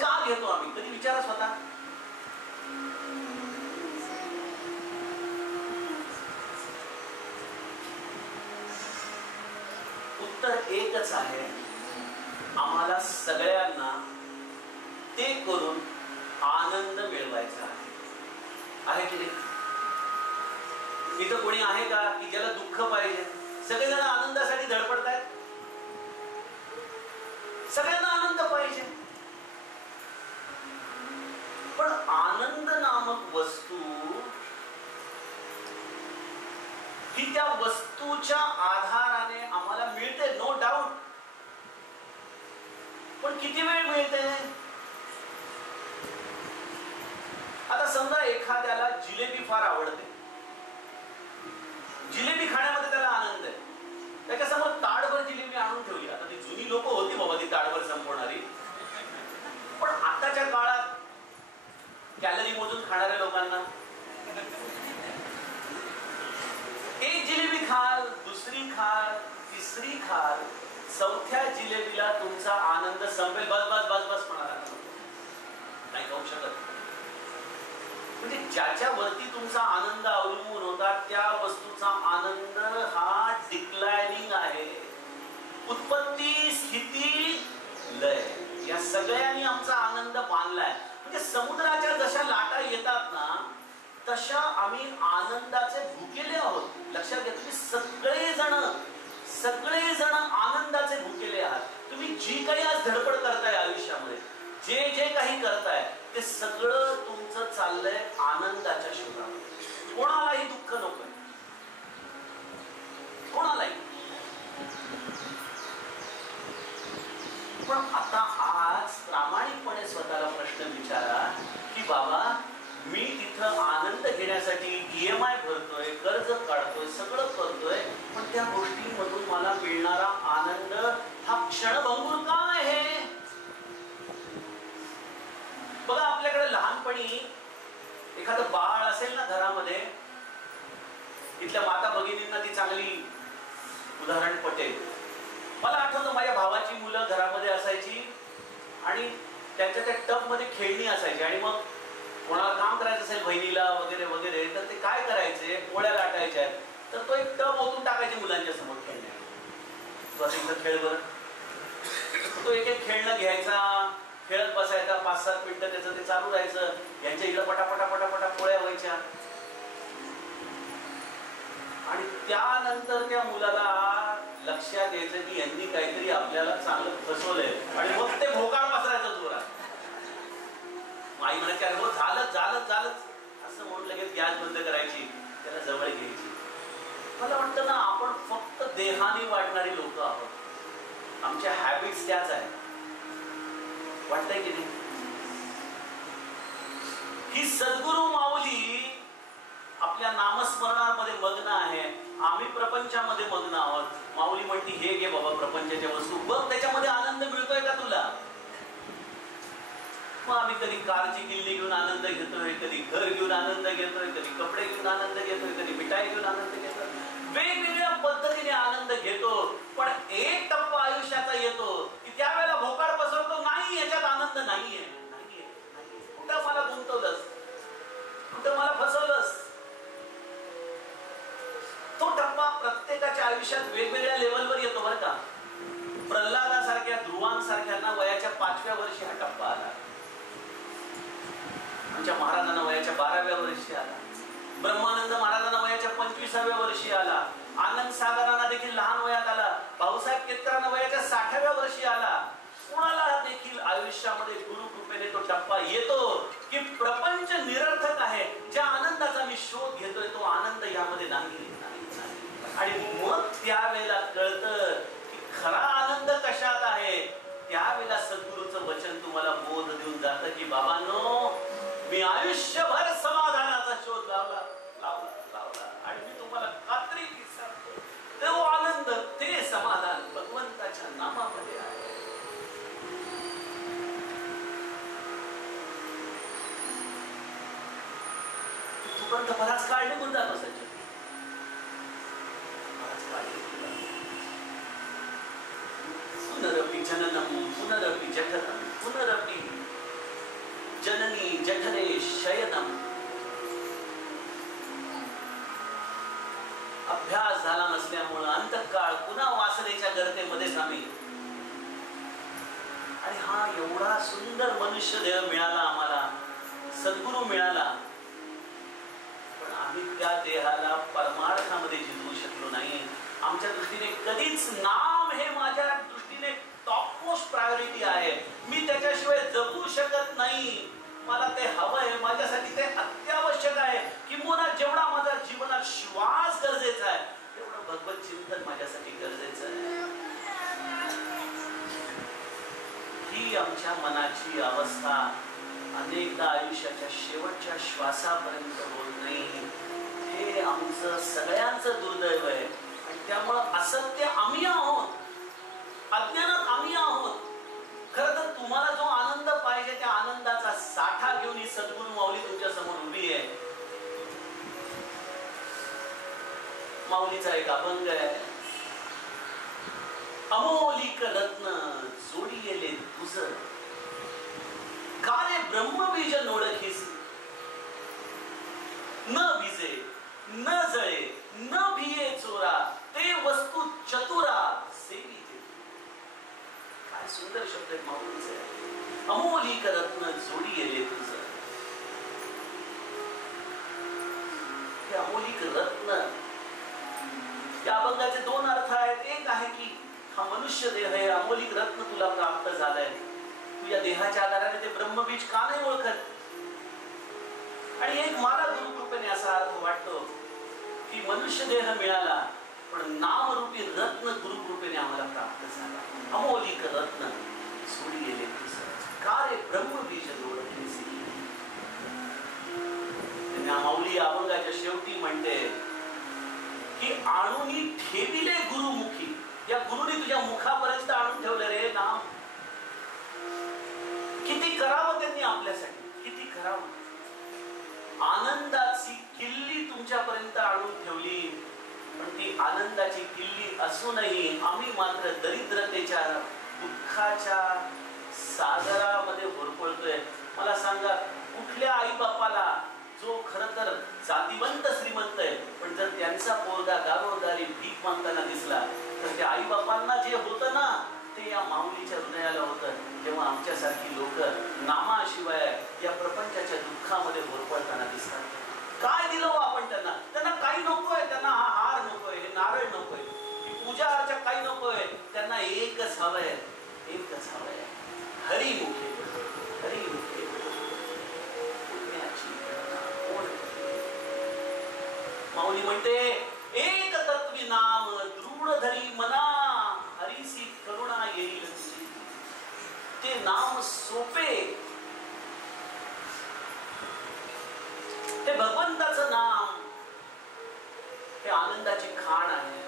का घेतो आम्ही? कधी विचारा स्वतः. उत्तर एकच आहे, आम्हाला सगळ्यांना ते करून आनंद मिळवायचा आहे की नाही? इथं कोणी आहे का की ज्याला दुःख पाहिजे? सगळेजण आनंदासाठी धडपडतायत. सगळ्यांना आनंद पाहिजे. पण आनंद नामक वस्तू ही त्या वस्तूच्या आधाराने आम्हाला मिळते, नो डाऊट. पण किती वेळ मिळते? आता समजा एखाद्याला जिलेबी फार आवडते, जिलेबी खाण्यामध्ये त्याला आनंद आहे. त्याच्यासमोर ताडभर जिलेबी आणून ठेवली. आता ती जुनी लोक होती बाबा ती ताडभर संपवणारी, पण आताच्या काळात कॅलरी मोजून खाणाऱ्या लोकांना एक जिलेबी खाल, दुसरी खाल, तिसरी खाल, चौथ्या जिलेबीला तुमचा आनंद संपेल. बस बस बस बस म्हणाला नाही खाऊ शकत. म्हणजे ज्याच्यावरती तुमचा आनंद अवलंबून होता त्या वस्तूचा आनंद हा डिक्लायनिंग आहे. उत्पत्ती, स्थिती, लय या सगळ्यांनी आमचा आनंद बांधलाय. म्हणजे समुद्राच्या जशा लाटा येतात ना तशा आम्ही आनंदाचे भुकेले आहोत. लक्षात घ्या, तुम्ही सगळेजण आनंदाचे भुकेले आहात. तुम्ही जी काही आज धडपड करताय आयुष्यामध्ये, जे जे काही करताय ते सगळं तुमचं चाललंय आनंदाच्या शोधामध्ये. कोणालाही दुःख नकोय, कोणालाही. पण आता आज प्रामाणिकपणे स्वतःला प्रश्न विचारा की बाबा मी तिथं आनंद घेण्यासाठी EMI भरतोय, कर्ज काढतोय, सगळं करतोय, पण त्या गोष्टींमधून मला मिळणारा आनंद हा क्षणभंगूर का आहे? बघा, आपल्याकडे लहानपणी एखादं बाळ असेल ना घरामध्ये, इथल्या माता भगिनींना ती चांगली उदाहरण पटेल. मला आठवतं माझ्या भावाची मुलं घरामध्ये असायची आणि त्यांच्या त्या टब मध्ये खेळणी असायची. आणि मग कोणाला काम करायचं असेल बहिणीला वगैरे वगैरे तर ते काय करायचे, पोळ्या लाटायच्या आहेत तर तो एक टब ओतून टाकायचे मुलांच्या समोर खेळण्या. बस खेळ बरं. तो एक एक खेळणं घ्यायचा, खेळत बसायचा, 5-7 मिनिटं त्याचं ते चालू राहायचं. यांच्या इकडे पटापटा पटापटा पोळ्या व्हायच्या. आणि त्यानंतर त्या मुलाला लक्षात यायचं की यांनी काहीतरी आपल्याला चांगलं फसवलंय आणि मग ते भोकाळ पसरायचं जोरात. आई म्हणायची अरे हो झालंच असं म्हणून लगेच गॅस बंद करायची, त्याला जवळ घ्यायची. मला वाटतं ना आपण फक्त देहाने वाढणारी लोक आहोत. आमच्या हॅबिट्स त्याच आहेत. वाटतंय की नाही? ही सद्गुरू माऊली आपल्या नामस्मरणामध्ये मग्न आहे, आम्ही प्रपंचामध्ये मग्न आहोत. माऊली म्हणती हे घे बाबा प्रपंचाच्या वस्तू, बघ त्याच्यामध्ये आनंद मिळतोय का तुला? मग आम्ही कधी कारची किल्ली घेऊन आनंद घेतोय, कधी घर घेऊन आनंद घेतोय, कधी कपडे घेऊन आनंद घेतोय, कधी मिठाई घेऊन आनंद घेतोय. वेगवेगळ्या पद्धतीने आनंद घेतो. पण एक टप्पा आयुष्याचा येतो की त्यावेळेला भोकाड पसरतो, नाही याच्यात आनंद नाहीये. कुठं मला गुंतवलंस, कुठं मला फसवलंस. तो टप्पा प्रत्येकाच्या आयुष्यात वेगवेगळ्या लेवलवर येतो बरं का. प्रल्हादासारख्या, ध्रुवांसारख्यांना वयाच्या 5व्या वर्षी हा टप्पा आला. आमच्या महाराजांना वयाच्या 12व्या वर्षी आला. ब्रह्मानंद महाराजांना वयाच्या 25व्या वर्षी आला. आनंद सागरांना देखील लहान वयात आला. भाऊसाहेब केतकरांना वयाच्या 60व्या वर्षी आला. कोणाला देखील आयुष्यामध्ये गुरु कृपेने तो टप्पा येतो की प्रपंच निरर्थक आहे, ज्या आनंदाचा मी शोध घेतोय तो आनंद यामध्ये नाही. आणि मग त्यावेळेला कळतं की खरा आनंद कशात आहे. त्यावेळेला सद्गुरूचं वचन तुम्हाला बोध देऊन जातं की बाबांनो मी आयुष्यभर समाधानाचा शोध लावला आणि मी तुम्हाला खात्री सांगतो तो आनंद, ते समाधान भगवंताच्या नामामध्ये आहे. तोपर्यंत बराच काळ निघून जात असायचे. पुनरपि जननम पुनरपि जठरम पुनरपि जननी जठरे शयनम. अभ्यास झाला नसल्यामुळे अंतकाळ पुन्हा वासनेच्या गर्तेमध्येच आम्ही. आणि हा एवढा सुंदर मनुष्य देह मिळाला आम्हाला, सद्गुरू मिळाला, पण आम्ही त्या देहाला परमात्मा आमच्या दृष्टीने कधीच नाम हे माझ्या दृष्टीने टॉप मोस्ट प्रायोरिटी आहे. मी त्याच्याशिवाय जगू शकत नाही. मला ते हवंय, माझ्यासाठी ते अत्यावश्यक आहे. किंवा जेवढा माझा जीवनात श्वास गरजेचा आहे तेवढं भगवत चिंतन माझ्यासाठी गरजेचं आहे. ही आमच्या मनाची अवस्था अनेकदा आयुष्याच्या शेवटच्या श्वासापर्यंत होत नाही. हे आमचं सगळ्यांचं दुर्दैव आहे. आणि त्यामुळं असत्य आम्ही आहोत, अज्ञानात आम्ही आहोत. खरं तर तुम्हाला जो आनंद पाहिजे त्या आनंदाचा साठा घेऊन ही सद्गुरू माऊली तुमच्या समोर उभी आहे. माऊलीचा एक अभंग आहे, अमोलिक रत्न जोडी येले तुझ, कारे ब्रह्मबीज नोळखीस, न भिजे न जळे न भिये चोरा, ते वस्तू चतुरा सेवी. काय सुंदर शब्द आहेत माऊलीचे. अमोलिक रत्न जोडी येले तुझ. हे अमोलिक रत्न, त्या अभंगाचे दोन अर्थ आहेत. एक आहे की हा मनुष्य देह आहे, अमोलिक रत्न तुला प्राप्त झालंय, तू या देहाच्या आधाराने ते ब्रह्मबीज का नाही ओळखत. आणि एक मला गुरुकृपेने असा अर्थ वाटतो की मनुष्य देह मिळाला पण नामरूपी रत्न गुरुकृपेने आम्हाला प्राप्त झाला. अमोलिक रत्न जोडी गेले तुझ, कारे ब्रह्मबीज ओळखीस. माऊली अभंगाच्या शेवटी म्हणते की आणूनी ठेविले गुरुमुखी. या गुरुनी तुझ्या मुखापर्यंत आणून ठेवलं रे नाम. किती करावं त्यांनी आपल्यासाठी, किती करावं. आनंदाची किल्ली तुमच्यापर्यंत आणून ठेवली, पण ती आनंदाची किल्ली असूनही आम्ही मात्र दरिद्रतेच्या दुःखाच्या सागरामध्ये होरपळतोय. मला सांगा, कुठल्या आई बापाला जो खरं तर जातिवंत श्रीमंत आहे पण जर त्यांचा पोरगा दारोदारी भीक मागताना दिसला तर त्या आई बापांना जे होतं ना ते या माऊलीच्या हृदयाला होतं. जेव्हा आमच्यासारखी लोक नामाशिवाय या प्रपंचाच्या दुःखामध्ये होरपळताना दिसतात. काय दिलं हो आपण त्यांना? त्यांना काही नकोय. त्यांना हा हार नकोय, हे नारळ नकोय, ही पूजा अर्चा काही नकोय. त्यांना एकच हवंय, एकच हवंय, हरिमुखे हरिमुखे. माऊली म्हणते एक तत्वी नाम दृढ धरी मना, हरीसी करुणा येईल. ते नाम सोपे, ते भगवंताचं नाम, ते आनंदाची खाण आहे.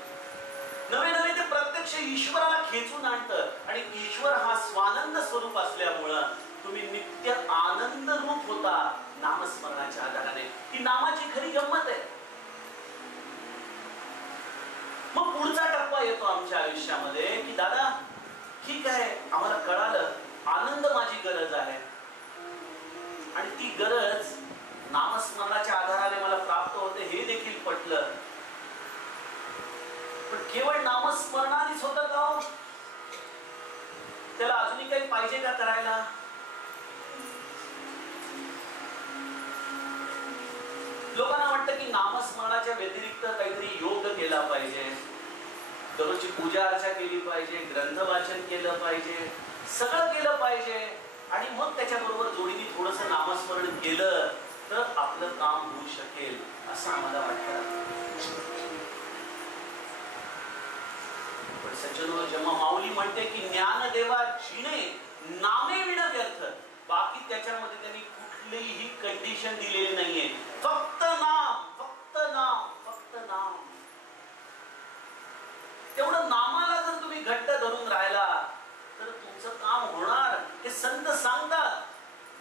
नवे नवे ते प्रत्यक्ष ईश्वराला खेचून आणतं. आणि ईश्वर हा स्वानंद स्वरूप असल्यामुळं तुम्ही नित्य आनंद रूप होता नामस्मरणाच्या आधाराने. ही नामाची खरी गंमत आहे. मग पुढचा टप्पा येतो आमच्या आयुष्यामध्ये की दादा ठीक आहे, आम्हाला कळालं आनंद माझी गरज आहे आणि ती गरज नामस्मरणाच्या आधाराने मला प्राप्त होते हे देखील पटलं. पण केवळ नामस्मरणानेच होतं का हो? त्याला अजूनही काही पाहिजे का करायला? लोकांना वाटतं की नामस्मरणाच्या व्यतिरिक्त काहीतरी योग केला पाहिजे, दररोजची पूजा अर्चा केली पाहिजे, ग्रंथ वाचन केलं पाहिजे, सगळं केलं पाहिजे आणि मग त्याच्याबरोबर जोडीने थोडंसं नामस्मरण केलं तर आपलं काम होऊ शकेल असं आम्हाला वाटतं. पण सज्जनो, जेव्हा माऊली म्हणते की ज्ञानदेवा जिने नामे विण व्यर्थ, बाकी त्याच्यामध्ये त्यांनी कुठलीही कंडिशन दिलेली नाहीये. फक्त नाम, फक्त नाम, फक्त नाम. तेवढं नामाला जर तुम्ही घट्ट धरून राहिला तर तुमचं काम होणार. हे संत सांगतात.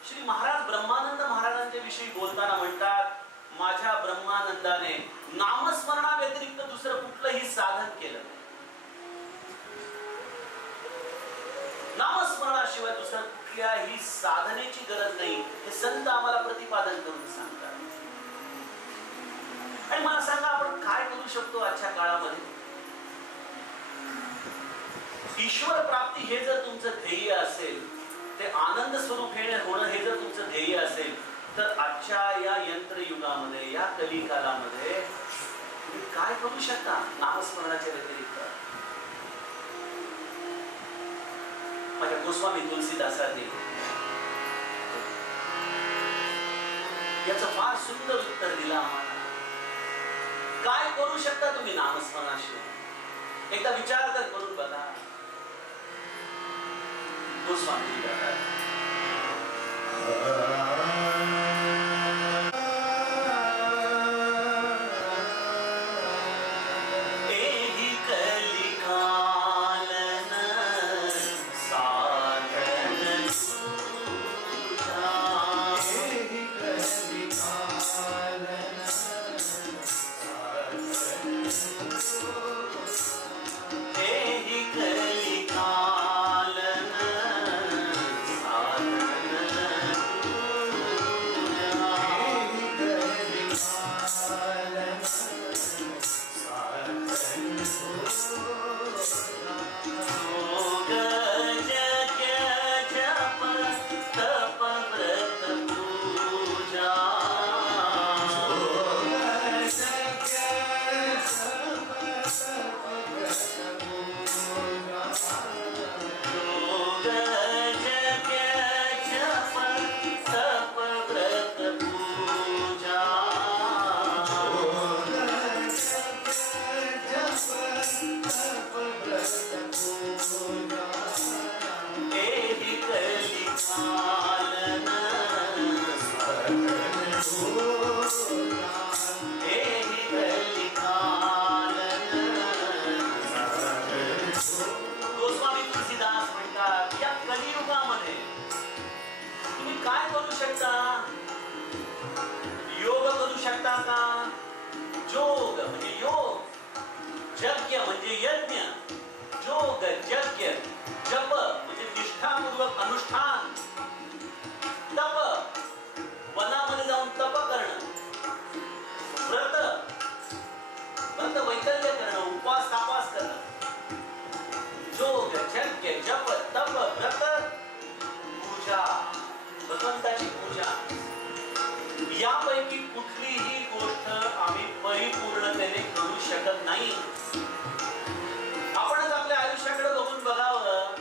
श्री महाराज ब्रह्मानंद महाराजांच्या विषयी बोलताना म्हणतात, माझ्या ब्रह्मानंदाने नामस्मरणा व्यतिरिक्त दुसरं कुठलंही साधन केलं नाही. नामस्मरणाशिवाय दुसरं कुठल्याही साधनेची गरज नाही हे संत आम्हाला प्रतिपादन करून सांगतात. आणि मला सांगा, आपण काय करू शकतो आजच्या काळामध्ये? ईश्वर प्राप्ती हे जर तुमचं ध्येय असेल, ते आनंद स्वरूप होणं हे जर तुमचं ध्येय असेल तर आजच्या या यंत्रयुगामध्ये, या कलिकालामध्ये तुम्ही काय करू शकता नामस्मरणाच्या व्यतिरिक्त? माझ्या गोस्वामी तुलसीदासांनी याचं फार सुंदर उत्तर दिलं आम्हाला. काय करू शकता तुम्ही नामस्मरणाशिवाय? एकदा विचार तर करून बघा. गोस्वामी यापैकी कुठलीही गोष्ट आम्ही परिपूर्णतेने करू शकत नाही. आपणच आपल्या आयुष्याकडे बघून बघावं.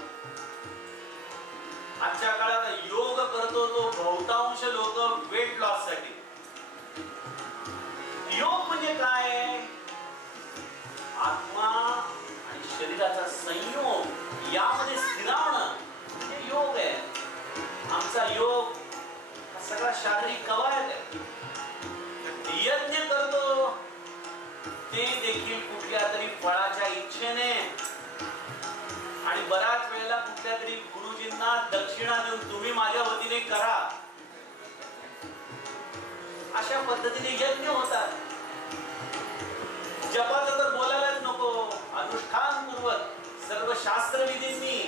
आजच्या काळात योग करतो तो बहुतांश लोक वेट लॉस साठी. योग म्हणजे काय? आत्मा आणि शरीराचा संयोग यामध्ये स्थिरावणं म्हणजे योग आहे. आमचा योग सगळा शारीरिक कवायत आहे. यज्ञ करतो ते देखील कुठल्या तरी फळाच्या इच्छेने आणि बऱ्याच वेळेला कुठल्या तरी गुरुजींना दक्षिणा देऊन तुम्ही माझ्या वतीने करा अशा पद्धतीने यज्ञ होतात. जपाचं तर बोलायलाच नको. अनुष्ठानपूर्वक सर्व शास्त्रविधींनी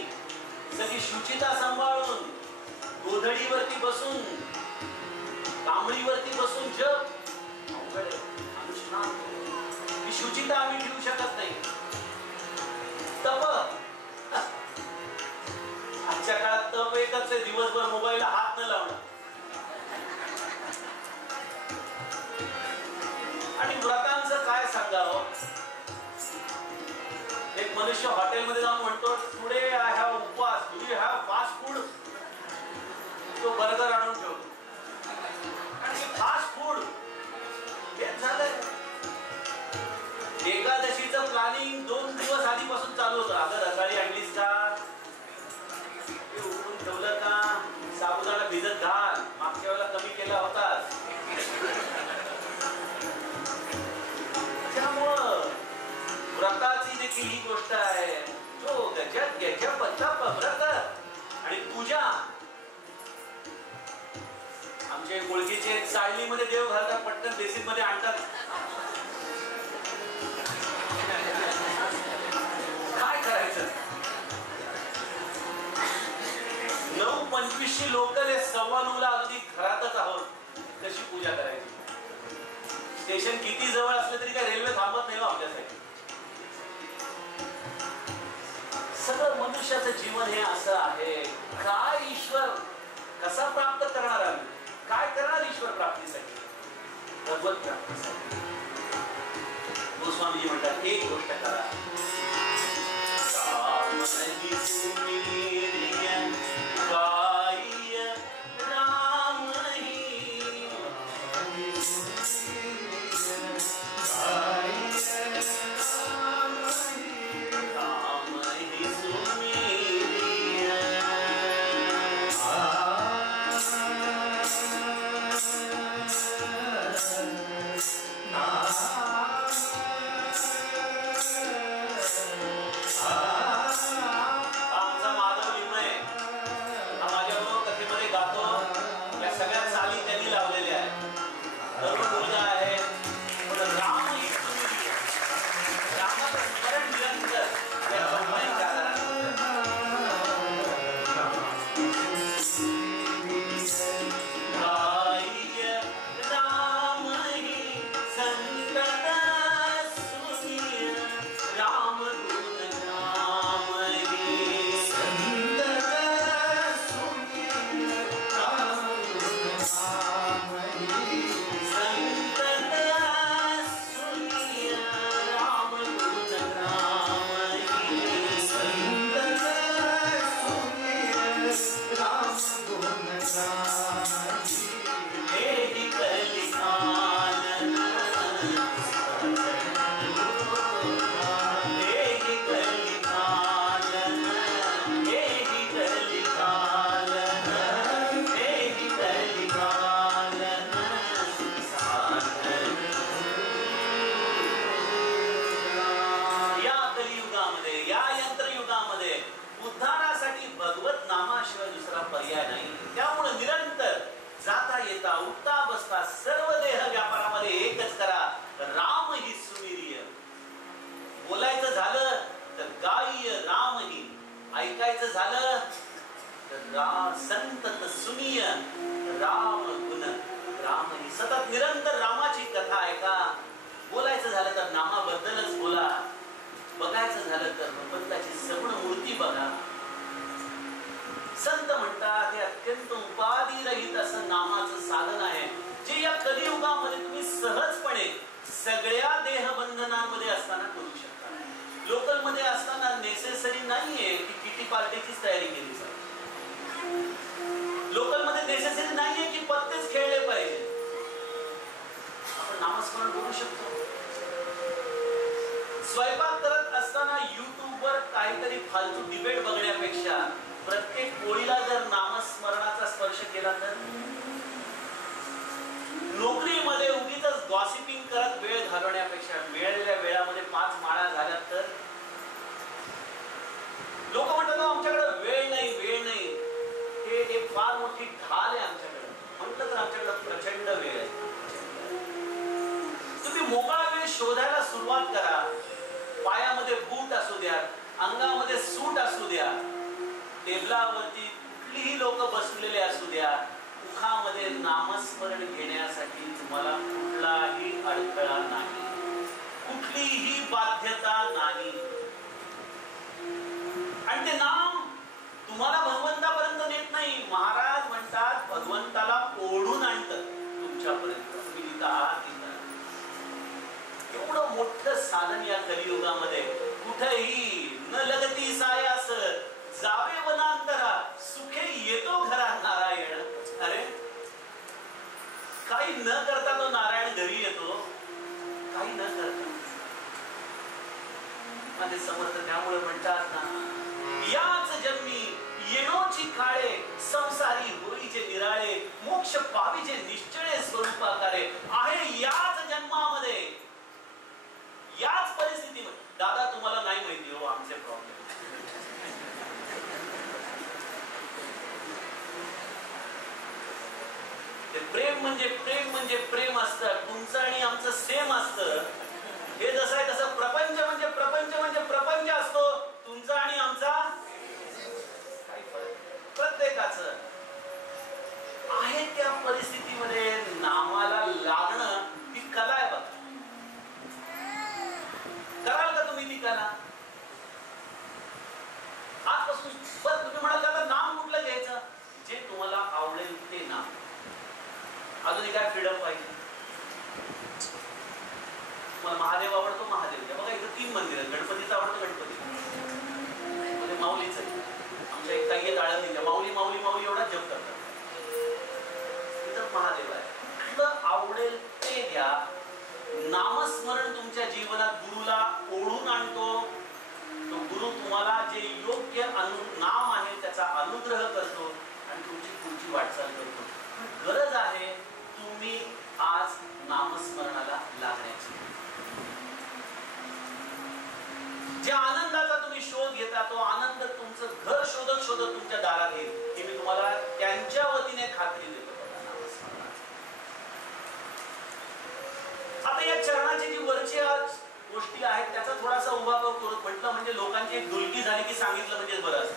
सगळी शुचिता सांभाळून गोधडीवरती बसून कांबळीवरती बसून जप अनुष्ठान. ही शुचिता आम्ही ठेवू शकत नाही. तप आजच्या काळात तप एकच आहे, दिवसभर मोबाईलला हात न लावणं. आणि व्रतांचं काय सांगावं. एक मनुष्य हॉटेलमध्ये जाऊन म्हणतो टुडे आय हॅव उपवास, do you have fast food. तो बर्गर आणून ठेवतो. फास्ट फूड हेच झालंय. एकादशीचं प्लॅनिंग 2 दिवस आधीपासून चालू होतं. अगं रताळी आणलीस का? उकडून ठेवलं का? साबुदाणा भिजत घाल, मागच्या वेळेला कमी केला होता. त्यामुळं व्रताची देखील ही गोष्ट आहे. योग यज्ञ जप तप व्रत आणि पूजा. आमचे ओळखीचे चाळणीमध्ये देव घालतात, पटकन बेसिन मध्ये आणतात. काय करायचं? 9:25 लोकल 9:15 अगदी घरातच आहोत. कशी पूजा करायची? स्टेशन किती जवळ असलं तरी काय रेल्वे थांबत नाही आपल्यासाठी. सगळं मनुष्याचं जीवन हे असं आहे. काय ईश्वर कसा प्राप्त करणार आम्ही? काय करणार ईश्वर प्राप्तीसाठी, भगवत प्राप्तीसाठी? गोस्वामीजी म्हणतात एक गोष्ट करा, पर्याय नाही. त्यामुळे निरंतर जाता येता उठता बसता सर्व देह व्यापारामध्ये एकच करा, राम ही सुमिरिय. बोलायचं झालं तर गाय्य राम ही, ऐकायचं झालं तर संतत सुनिय राम गुण. राम ही सतत निरंतर रामाची कथा ऐका. बोलायचं झालं तर नामाबद्दलच बोला, बघायचं झालं तर भगवंताची सगुण मूर्ती बघा. संत म्हणतात हे अत्यंत उपाधिरहित असं नामाचं साधन आहे, जे या कलियुगामध्ये तुम्ही सहजपणे सगळ्या देहबंधनांमध्ये असताना करू शकता. लोकल मध्ये असताना नेसेसरी नाहीये की किटी पार्टीचीच तयारी केली जाईल. लोकल मध्ये नेसेसरी नाहीये की पत्तेच खेळले पाहिजे. आपण नामस्मरण करू शकतो. स्वयंपाक करत असताना युट्यूबवर काहीतरी फालतू डिबेट बघण्यापेक्षा प्रत्येक पोळीला जर नामस्मरणाचा स्पर्श केला तर, नोकरीमध्ये उगीचच गॉसिपिंग करत वेळ घालवण्यापेक्षा मिळालेल्या वेळामध्ये 5 माळा झाल्या तर. लोक म्हणतात आमच्याकडे वेळ नाही, वेळ नाही. हे एक फार मोठी ढाल आहे आमच्याकडे. म्हटलं तर आमच्याकडे प्रचंड वेळ आहे. तुम्ही मोकळा वेळ शोधायला सुरुवात करा. पायामध्ये बूट असू द्या, अंगामध्ये सूट असू द्या, टेबलावरती कुठलीही लोक बसलेले असू द्या, मुखामध्ये नामस्मरण घेण्यासाठी तुम्हाला कुठलाही अडथळा नाही, कुठलीही बाध्यता नाही. आणि ते नाम तुम्हाला भगवंतापर्यंत नेत नाही. महाराज म्हणतात भगवंताला ओढून आणतं तुमच्यापर्यंत. तुम्ही जिथं आहात तिथं. एवढं मोठं साधन या कलियुगामध्ये. कुठेही न लगती सायास जावे वनांतरा, सुखे येतो घरा नारायण. अरे काही न करता तो नारायण घरी येतो, काही न करता. माझे समर्थ त्यामुळे म्हणतात ना, याच जन्मी येणोची काळे, संसारी होईचे निराळे, मोक्ष पावीचे निश्चळे स्वरूपाकारे. आहे याच जन्मामध्ये, याच परिस्थितीमध्ये. दादा तुम्हाला नाही माहिती हो आमचे प्रॉब्लेम. प्रेम म्हणजे प्रेम म्हणजे प्रेम असतं. तुमचं आणि आमचं सेम असतं. हे जसं आहे तसं प्रपंच म्हणजे प्रपंच म्हणजे प्रपंच असतो. तुमचा आणि आमचा काही फरक. प्रत्येकाचं आहे त्या परिस्थितीमध्ये नामाला लागणं ही कला आहे बघा. कराल का तुम्ही ती कला? आजपासून बरं तुम्ही म्हणाल दादा नाम कुठलं घ्यायचं? जे तुम्हाला आवडेल ते नाम. अजून काय फ्रीडम पाहिजे? तुम्हाला महादेव आवडतो, महादेव घ्या. बघा इथं 3 मंदिर आहेत. गणपतीचं आवडतं, गणपती माऊलीचं. आमच्या एक ताई आळंदीच्या माऊली माऊली माऊली एवढा जप करतात. तिथं महादेव आहे. तुला आवडेल ते घ्या. नामस्मरण तुमच्या जीवनात गुरुला ओढून आणतो. तो गुरु तुम्हाला जे योग्य नाम आहे त्याचा अनुग्रह करतो आणि तुमची पुढची वाटचाल करतो. गरज आहे तुम्ही आज नामस्मरणाला लागण्याची. ज्या आनंदाचा तुम्ही शोध घेता तो आनंद तुमचं घर शोधत शोधत तुमच्या दारात येईल हे मी तुम्हाला त्यांच्या वतीने खात्री देतो. आता या चरणाची जी वरची आज गोष्टी आहेत त्याचा थोडासा उभाव करत म्हटलं म्हणजे लोकांची एक डुलकी झाली की सांगितलं म्हणजे बरं असतं.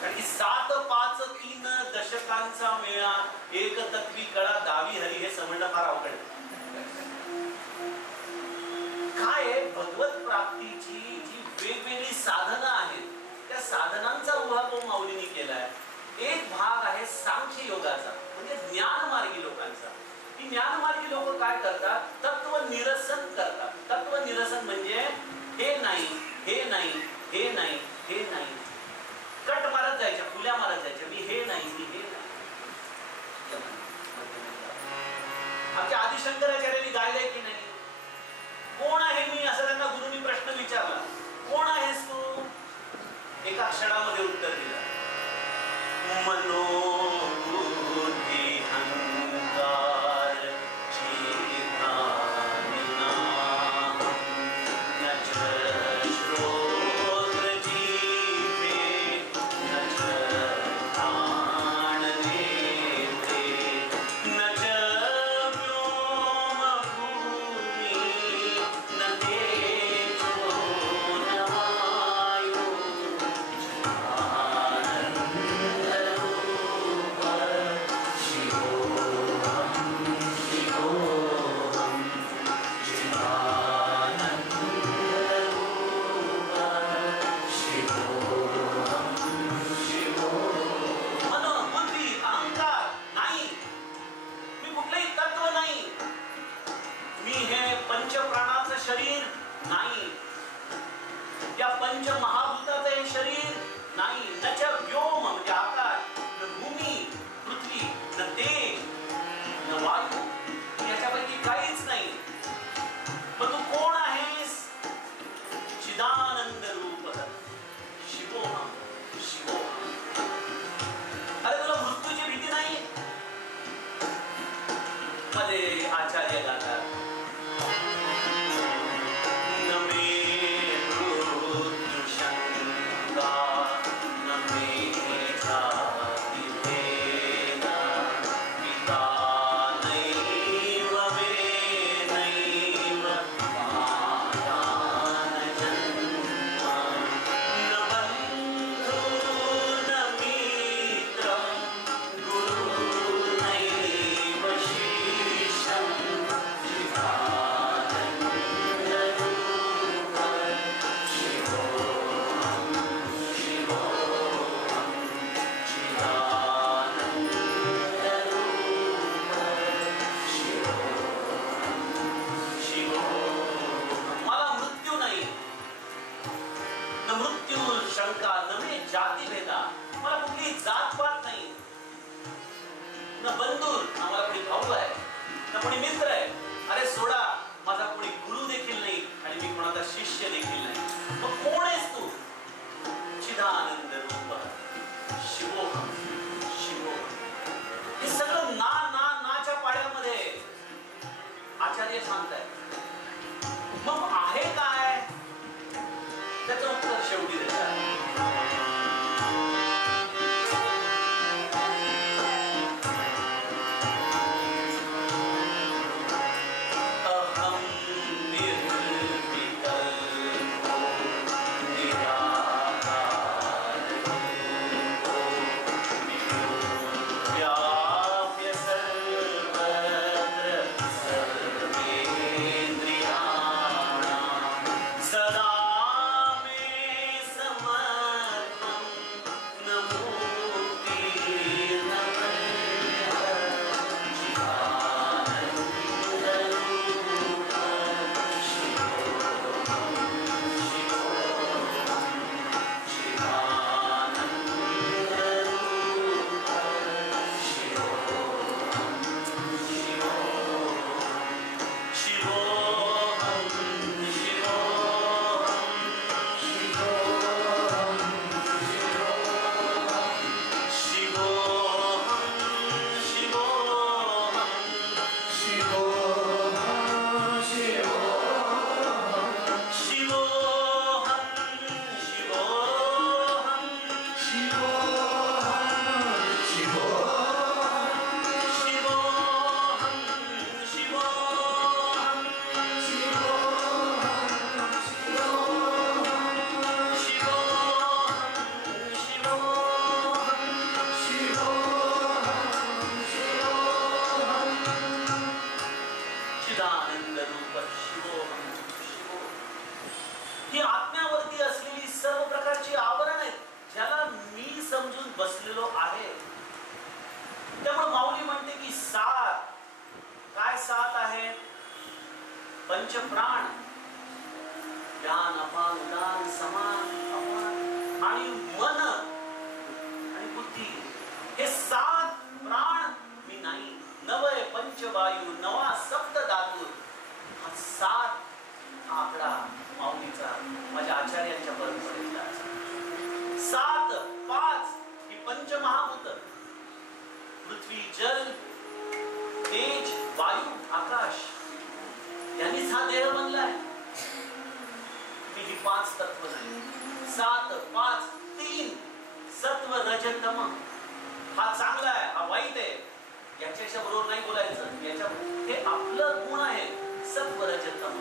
कारण की 7, 5, 3 दशकांचा मेळा एक तत्वी कळा दावी हरी हे समजणं फार अवघड आहे. काय आहे भगवत प्राप्तीची जी वेगवेगळी साधनं आहेत त्या साधनांचा उहापोह माऊलींनी केलाय. एक भाग आहे सांख्य योगाचा म्हणजे ज्ञानमार्गी लोकांचा. ही ज्ञानमार्गी लोक काय करतात? तत्व निरसन करतात. तत्व निरसन म्हणजे हे नाही, हे नाही, हे नाही, हे नाही. कट मारत जायच्या, फुल्या मारत जायच्या. मी हे नाही, मी हे नाही. आमच्या आदिशंकराचार्यांनी गायलंय की नाही? कोण आहे मी असं त्यांना गुरुनी प्रश्न विचारला. कोण आहेस तू? एका क्षणामध्ये उत्तर दिलं. मनोबुद्धी अहंकार चेतना शरीर नाही. या पंच महाभूताचं हे शरीर नाही. न च व्योम म्हणजे आकाश, न भूमी पृथ्वी, न तेज, न वायू, याच्यापैकी काहीच नाही. मग तू कोण आहेस? चिदानंद रूप शिवोहम शिवोहम. अरे तुला मृत्यूची भीती नाही? मध्ये आचार्य गातात जाती भेदा. मला कुठली जात पात नाही. न बंधू, आम्हाला कोणी भाऊ आहे, न कोणी मित्र आहे. अरे सोडा, माझा कोणी गुरु देखील नाही आणि मी कोणाचा शिष्य देखील नाही. मग कोण आहेस तू? चिदानंद रूप शिवोहम शिवोहम. हे सगळं ना ना नाच्या पाड्यामध्ये आचार्य सांगतायत. मग आहे काय? त्याचं उत्तर शेवटी देतात. सर्वेन्द्रियाणां पंचप्राण, ज्ञान, अपान, उदान, समान, अपान आणि मन आणि बुद्धी, हे 7 प्राण मी नाही. नवय पंचवायू नवा सप्त धातू, हा 7 आकडा माऊलीचा माझ्या आचार्यांच्या परंपरेतला. 7 5 ही पंचमहाभूत, पृथ्वी, जल, तेज, वायू, आकाश, यांनीच हा देह बनलाय. ही 5 तत्व नाही. 7 5 3 सत्व रज तम, हा चांगला आहे, हा वाईट आहे, याच्याच्या बरोबर नाही बोलायचं. याच्या हे आपलं गुण आहे. सत्व रज तम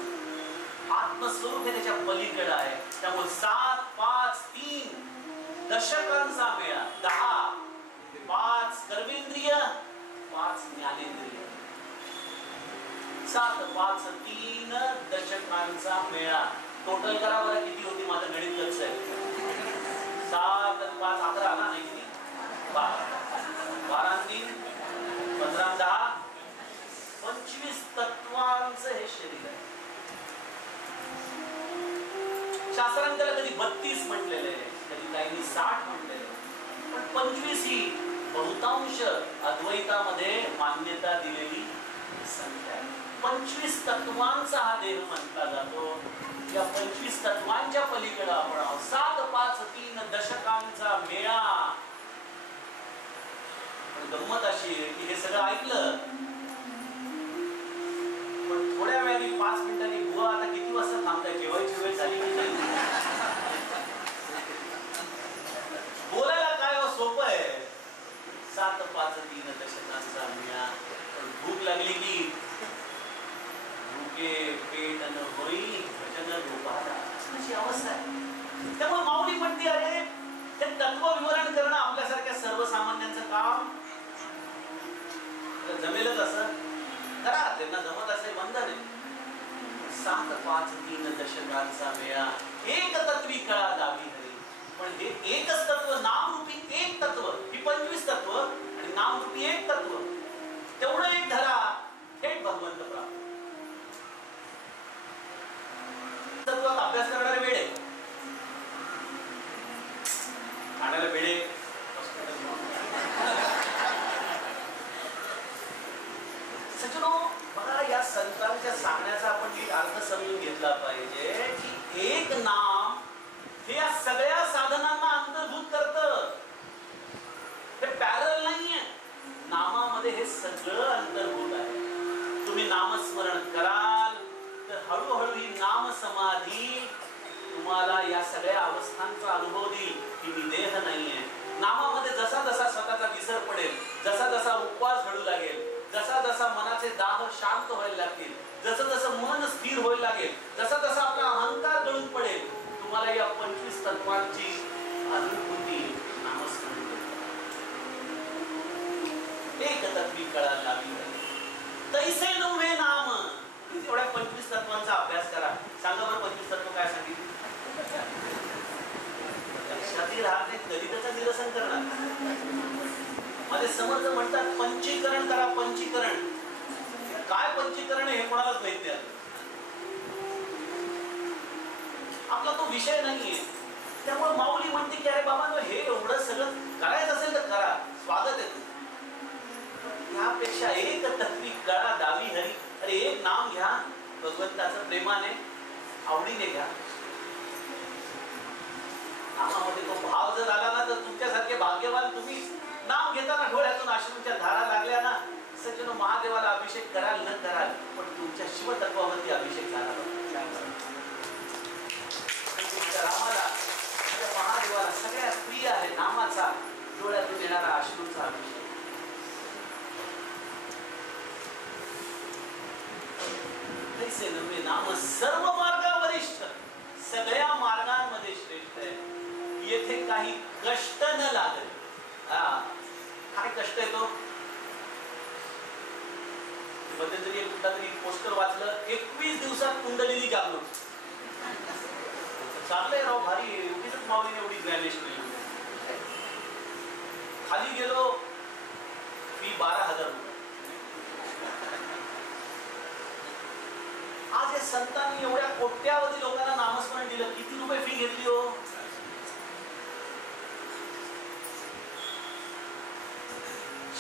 आत्मस्वरूप हे त्याच्या पलीकडे आहे. त्यामुळे 7 5 3 दशकांचा मेळा, 10 5 कर्मेंद्रिय 5 ज्ञानेंद्रिय, 7 5 3 दशकांचा मेळा. टोटल करा बरं किती होती, माझं गणित कच्च आहे. 7 आणि 5 11 ना, नाही 12 3 15 10 25 तत्वांचं हे शरीर आहे. शास्त्रांनी त्याला कधी 32 म्हटलेलं आहे, कधी काही 60 म्हटलेलं आहे, पण 25 ही बहुतांश अद्वैतामध्ये मान्यता दिलेली संख्या आहे. 25 तत्वांचा हा देह म्हटला जातो. या 25 तत्वांच्या पलीकडे आपण आहोत. 7 5 3 दशकांचा मेळा. गंमत अशी आहे की हे सगळं ऐकलं, पण थोड्या वेळाने 5 मिनिटांनी बुवा आता किती वाजता थांबताय, जेवायची वेळ झाली की नाही. बोलायला काय सोपं आहे. 7 5 3 दशकांचा मेळा. पण भूक लागली की भूके पेट न होई भजन रूपाला, अशी अवस्था आहे. त्यामुळे माऊली म्हणते, अरे हे तत्व विवरण करणं आपल्यासारख्या सर्वसामान्यांचं काम जमेलच असं करा, त्यांना जमत असेल बंधन आहे. 7 5 3 दशकांचा मेळा, एक तत्वी कळा दावी हरी. पण हे एकच तत्व, नामरूपी एक तत्व, ही 25 तत्व आणि नामरूपी एक तत्व, तेवढं एक धरा, थेट भगवंत प्राप्त. तत्वात अभ्यास करणारे वेडे, खाण्याला वेडे, सज्जनो बघा, या संतांच्या सांगण्याचा आपण नीट अर्थ समजून घेतला पाहिजे की एक नाम हे या सगळ्या साधनांना अंतर्भूत करतं. हे पॅरल नाहीये. नामामध्ये हे सगळं अंतर्भूत आहे. तुम्ही नामस्मरण कराल तर हळूहळू ही नाम समाधी तुम्हाला या सगळ्या अवस्थांचा अनुभव देईल की मी देह नाहीये. नामामध्ये जसा जसा स्वतःचा विसर पडेल, जसा जसा उपवास घडू लागेल, जसा जसा मनाचे दाह शांत व्हायला लागतील, जसं जसं मन स्थिर व्हायला लागेल, जसा जसा आपला अहंकार गळून पडेल, तुम्हाला या 25 तत्वांची अनुभूती नामस्मरण एक तत्वी कळा लावी तैसे नव्हे नाम. एवढ्या 25 तत्वांचा अभ्यास करा. सांगा बरं 25 तत्व काय सांगितलं. लक्षात राहते, कधी त्याचं निरसन करणार. माझे समर्थ म्हणतात पंचीकरण करा. पंचीकरण काय, पंचीकरण हे कोणालाच माहित नाही. आपला तो विषय नाहीये. त्यामुळे माऊली म्हणते की अरे बाबा हे एवढं सगळं करायचं असेल तर करा, स्वागत आहे. यापेक्षा एक तत्वी कळा दावी हरी. अरे एक नाम घ्या, भगवंताचं प्रेमाने आवडीने घ्या. नामामध्ये तो भाव जर आला ना तर तुमच्यासारखे भाग्यवान तुम्ही. नाम घेताना डोळ्यातून अश्रूंच्या धारा लागल्या ना, सज्जनो महादेवाला अभिषेक कराल न कराल, पण तुमच्या शिवतत्वावरती अभिषेक झाला. तुमच्या रामाला, महादेवाला सगळ्यात प्रिय आहे नामाचा, डोळ्यातून येणारा अश्रूंचा अभिषेक. तैसे नव्हे नाम सर्व मार्गावरिष्ठ, सगळ्या मार्गांमध्ये श्रेष्ठ आहे. येथे काही कष्ट न लागले. काय कष्ट आहे तो. मध्यंतरी एक कुठला तरी पोस्टर वाचलं, 21 दिवसात कुंडलिनी जागृत. चांगलंय राव, भारी. एवढीच माऊलीने एवढी ज्ञानेश्वरी. खाली गेलो, फी 12,000 रुपये. आज हे संतांनी एवढ्या कोट्यावधी लोकांना नामस्मरण दिलं, किती रुपये फी घेतली हो?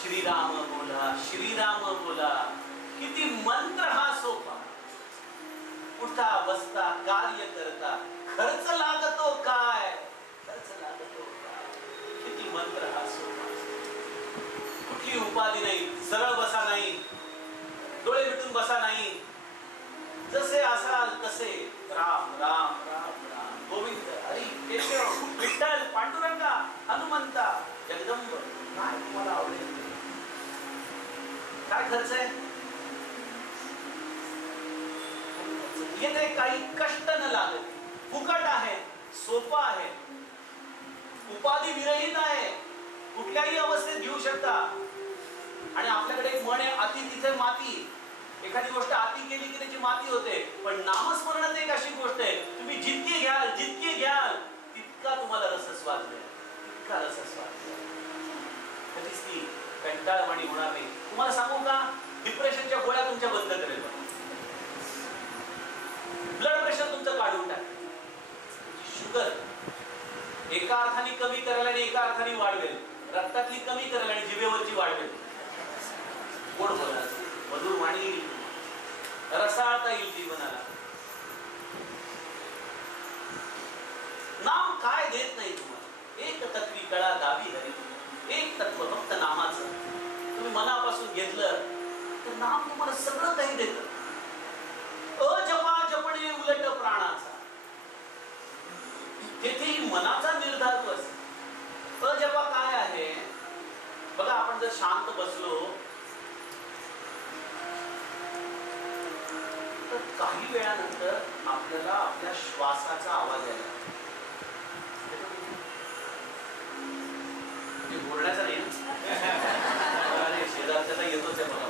श्रीराम बोला, श्रीराम बोला. किती मंत्र हा सोपा. उठता बसता कार्य करता खर्च लागतो काय? खर्च लागतो काय? किती मंत्र हा सोपा. कुठली उपाधी नाही, सरळ बसा नाही, डोळे मिटून बसा नाही, जसे असाल तसे राम राम राम राम, गोविंद हरी केशव विठ्ठल पांडुरंगा हनुमंता जगदंब. काय तुम्हाला आवडेल? काय खर्च आहे? येथे काही कष्ट न लागत, फुकट आहे, सोपा आहे, उपाधी विरहित आहे, कुठल्याही अवस्थेत घेऊ शकता. आणि आपल्याकडे एक म्हण आहे, अति तिथे माती. एखादी गोष्ट अति केली की त्याची माती होते. पण नामस्मरणात एक अशी गोष्ट आहे, तुम्ही जितके घ्याल तितका तुम्हाला रसस्वाद मिळेल, तितका रसस्वाद मिळेल. कधीच ती कंटाळवाणी होणार नाही. तुम्हाला सांगू का, डिप्रेशनच्या गोळ्या तुमच्या बंद करेल, ब्लड प्रेशर तुमचं काढून टाकेल, शुगर एका अर्थाने कमी करायला आणि एका अर्थाने वाढवेल, रक्तातली कमी करायला आणि जिभेवरची वाढवेल. गोड बोलायचं, मधुर वाणी येईल, रसाळता येईल जीवनाला. नाम काय देत नाही तुम्हाला? एक तत्वी कळा दावी हरी. एक तत्व फक्त नामाचं तुम्ही मनापासून घेतलं तर नाम तुम्हाला सगळं काही देतं. अजपा जपणे उलट प्राणाचा. तेथेही मनाचा निर्धार बस. अजपा काय आहे बघा, आपण जर शांत बसलो तर काही वेळानंतर आपल्याला आपल्या श्वासाचा आवाज यायला. बोलण्याचा नाही, शेजारच्याचा येतोच आहे बघा.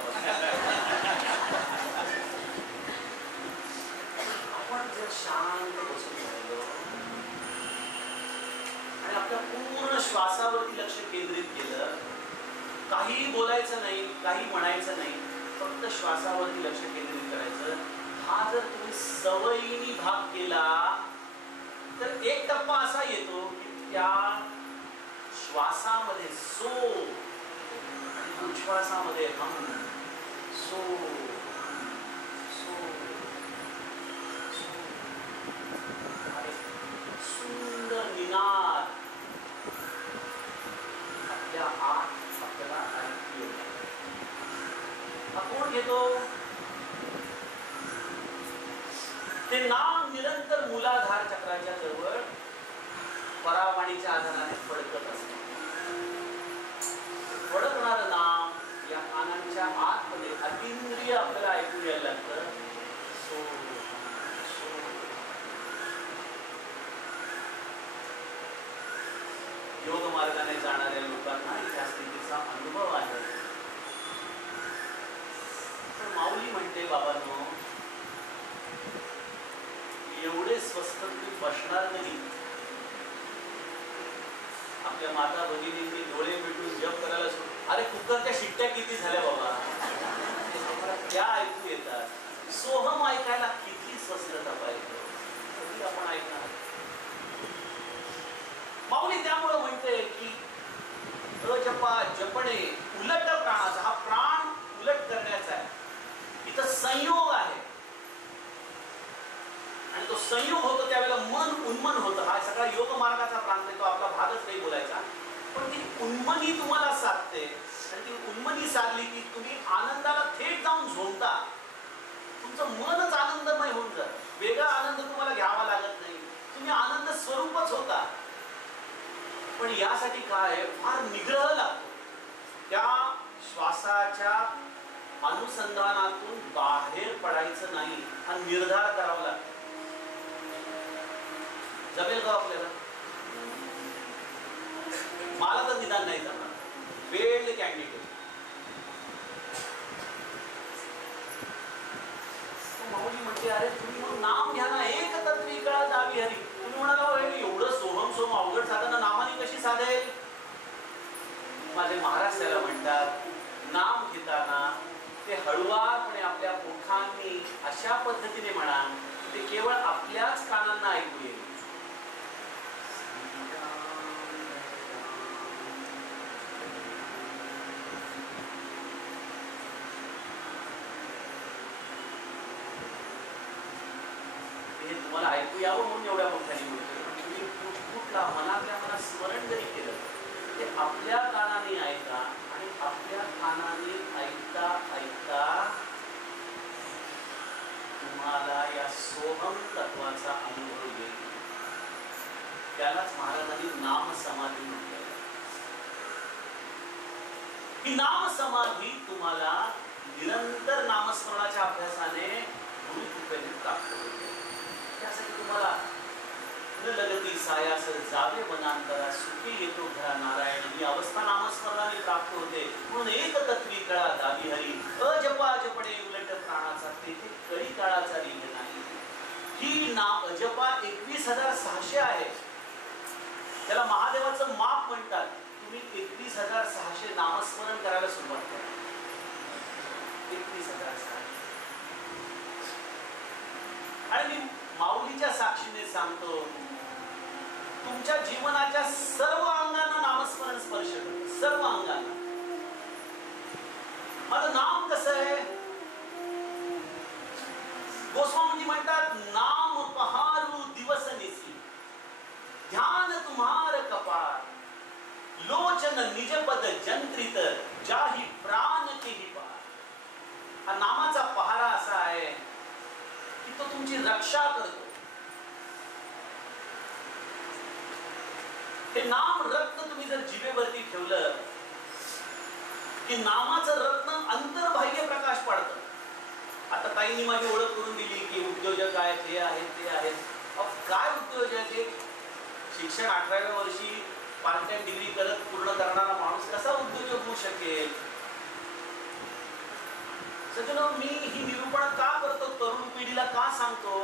आपण जर शांत बसून राहिलो आणि आपल्या पूर्ण श्वासावरती लक्ष केंद्रित केलं, काही बोलायचं नाही, काही म्हणायचं नाही, फक्त श्वासावरती लक्ष केंद्रित करायचं. हा जर तुम्ही सवयीने भाग केला तर एक टप्पा असा येतो की त्या श्वासामध्ये सो आणि उच्छ्वासामध्ये हम, सो सो सो, सुंदर निनाद आपल्या आत आपल्याला ऐकू येतो. हा कोण घेतो? ते नाम निरंतर मूलाधार चक्राच्या जवळ परावाणीच्या आधाराने फडकत असते. फडकणारं नाम या कानांच्या आतमध्ये अतिंद्रिय आपल्याला ऐकू यायला लागतं. So so. योग मार्गाने जाणाऱ्या लोकांना या स्थितीचा अनुभव आहे. तर माऊली म्हणते, बाबांनो, एवढे स्वस्थ तुम्ही बसणार नाही. आपल्या माता भगिनींनी डोळे मिटून जप करायला सुरू. अरे कुकरच्या शिट्ट्या किती झाल्या बाबा, त्या ऐकू येतात. सोहम ऐकायला किती स्वस्थता पाहिजे, कधी आपण ऐकणार. माऊली त्यामुळे म्हणते की अजपा जपणे उलट प्राणाचा. हा प्राण उलट करण्याचा आहे. इथं संयोग आहे आणि तो संयोग होतो त्यावेळेला मन उन्मन होतं. हा सगळा योग मार्गाचा प्रांत आहे, तो आपला भागच नाही बोलायचा. पण ती उन्मनी तुम्हाला साधते आणि ती उन्मनी साधली की तुम्ही आनंदाला थेट जाऊन झोंबता. तुमचं मनच आनंदमय होऊन जातं. वेगळा आनंद तुम्हाला घ्यावा लागत नाही, तुम्ही आनंद स्वरूपच होता. पण यासाठी काय, फार निग्रह लागतो. त्या श्वासाच्या अनुसंधानातून बाहेर पडायचं नाही, हा निर्धार करावा लागतो. जमेल का आपल्याला? मला तर निदान नाही जमणार. Weld candidate. माऊली म्हणते, अरे तुम्ही मग नाम घ्या ना, एक तत्वी कळा दावी हरी. तुम्ही म्हणाला एवढं सोहम सोम अवघड साधना नामाने कशी साधेल? माझे महाराज त्याला म्हणतात, नाम घेताना ते हळुवारपणे आपल्या ओठांनी अशी अशा पद्धतीने म्हणा ते केवळ आपल्याच कानांना ऐकू येईल. हे तुम्हाला ऐकू यावं म्हणून एवढ्या मोठ्याने बोलतोय. तुम्ही कुठला मनातल्या मनात स्मरण जरी केलं ते आपल्या कानाने ऐका आणि आपल्या कानाने ऐकता ऐकता तुम्हाला या सोहम तत्वाचा अनुभव येईल. त्यालाच महाराजांनी नाम समाधी म्हटलं. ही नाम समाधी तुम्हाला निरंतर नामस्मरणाच्या अभ्यासाने गुरुकृपेने प्राप्त होते. त्यासाठी तुम्हाला न लगती सायास जावे वनांतरा सुखी येतो घरा नारायण ही अवस्था नामस्मरणाने प्राप्त होते. म्हणून एक तत्वी कळा दावी हरी अजपा जपणे उलट प्राणाचा तेथे कळी काळाचा रीग नाही. ही अजपा 21,600 आहे. त्याला महादेवाचं माप म्हणतात. तुम्ही 21,600 नामस्मरण करायला सुरुवात करा. 21,600 आणि मी माऊलीच्या साक्षीने सांगतो तुमच्या जीवनाच्या सर्व अंगांना नामस्मरण स्पर्श करतं. सर्व अंगांना. माझं नाम कसं आहे? गोस्वामीजी म्हणतात नाम पहारू दिवस निसी ध्यान तुम्हार कपाळ लोचन निजपद जंत्रित जाही प्राण केही पार. हा नामाचा पहारा असा आहे की तो तुमची रक्षा करतो. हे नाम रत्न तुम्ही जर जिभेवरती ठेवलं की नामाचं रत्न अंतर्बाह्य प्रकाश पाडतं. आता ताईंनी माझी ओळख करून दिली की उद्योजक आहेत, हे आहेत, ते आहेत. काय उद्योजक? एक शिक्षण 18व्या वर्षी पार्ट टाइम डिग्री करत पूर्ण करणारा माणूस कसा उद्योजक होऊ शकेल? सज्जनो, मी ही निरूपण का करतो, तरुण पिढीला का सांगतो?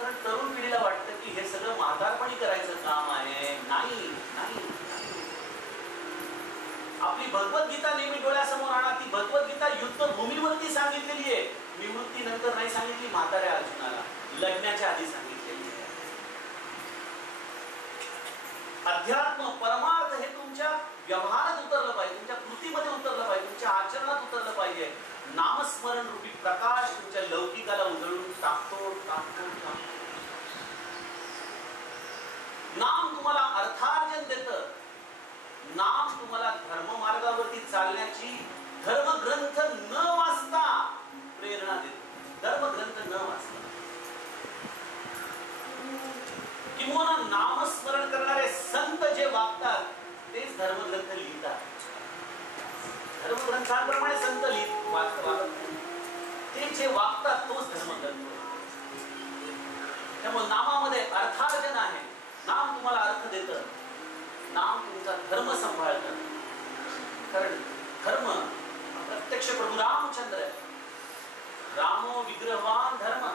कारण तरुण पिढीला वाटतं की हे सगळं म्हातारपणी करायचं काम आहे. नाही नाही. आपली भगवद्गीता नेहमी डोळ्यासमोर आणा. ती भगवद्गीता युद्धभूमीवरती सांगितलेली आहे. निवृत्ती नंतर नाही सांगितली म्हाताऱ्या अर्जुनाला, लग्नाच्या आधी सांगितलेली आहे. अध्यात्म परमार्थ हे तुमच्या व्यवहारात उतरलं पाहिजे, तुमच्या कृतीमध्ये उतरलं पाहिजे, तुमच्या आचरणात उतरलं पाहिजे. नामस्मरण रूपी प्रकाश तुमच्या लौकिकाला उजळून टाकतो. नाम तुम्हाला अर्थार्जन देतं. नाम तुम्हाला धर्म मार्गावरती चालण्याची धर्मग्रंथ न वाचता प्रेरणा देतो. धर्मग्रंथ न वाचता किंवा नामस्मरण करणारे संत जे वागतात तेच धर्मग्रंथ लिहितात. धर्मग्रंथांप्रमाणे संत वागतात. ते जे वागतात तोच धर्मग्रंथ. त्यामुळे नामामध्ये अर्थार्जन आहे. नाम तुम्हाला अर्थ देतं. नाम तुमचा धर्म सांभाळतं. कारण धर्म प्रत्यक्ष प्रभू रामचंद्र आहे. रामो विग्रहवान धर्म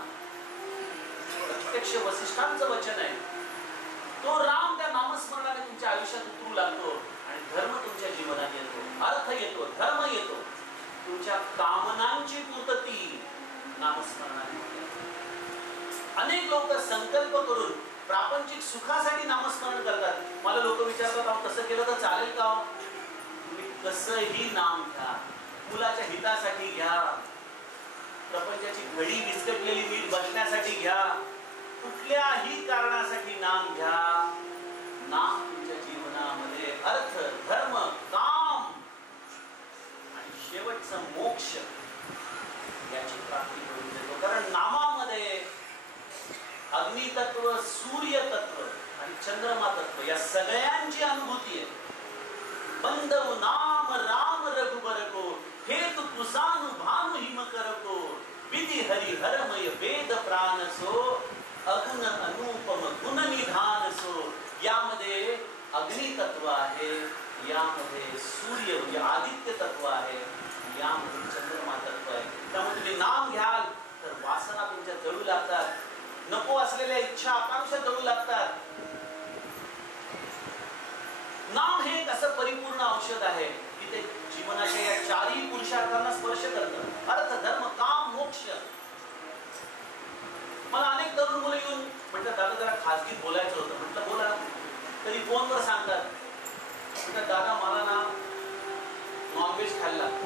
प्रत्यक्ष वसिष्ठांचं वचन आहे. तो राम त्या नामस्मरणाने तुमच्या आयुष्यात उतरू लागतो आणि धर्म तुमच्या जीवनात येतो, अर्थ येतो, धर्म येतो. तुमच्या कामनांची पूर्तती नामस्मरणाने होते. अनेक लोक संकल्प करून प्रापंचिक सुखासाठी नामस्मरण करतात. मला लोक विचारतात अहो तसं केलं तर चालेल का? तुम्ही कसंही नाम घ्या, मुलाच्या हितासाठी घ्या, प्रपंचाची घडी विस्कटलेली नीट बसण्यासाठी घ्या, कुठल्याही कारणासाठी नाम घ्या. नाम तुमच्या जीवनामध्ये अर्थ, धर्म, काम आणि शेवटचं मोक्ष याची प्राप्ती करून देतो. कारण नामामध्ये अग्नितत्व, सूर्य तत्व आणि चंद्रमा तत्व या सगळ्यांची अनुभूती आहे. बंधव नाम राम रघुबर को हेतु कुसानु भानु हिम करको विधि हरि हरमय वेद प्राण सो अगुण अनुपम गुण निधान सो. यामध्ये अग्नितत्व आहे, यामध्ये सूर्य म्हणजे आदित्य तत्व आहे, यामध्ये चंद्रमा तत्व आहे. त्यामुळे तुम्ही नाम घ्याल तर वासना तुमच्या जळू लागतात, नको असलेल्या इच्छा आकांक्षा जळू लागतात. नाम हे एक असं परिपूर्ण औषध आहे की ते जीवनाच्या या चारही पुरुषार्थांना स्पर्श करतं. अर्थ, धर्म, काम, मोक्ष. म्हणतात दादा मला ना नॉनव्हेज खायला लागतं,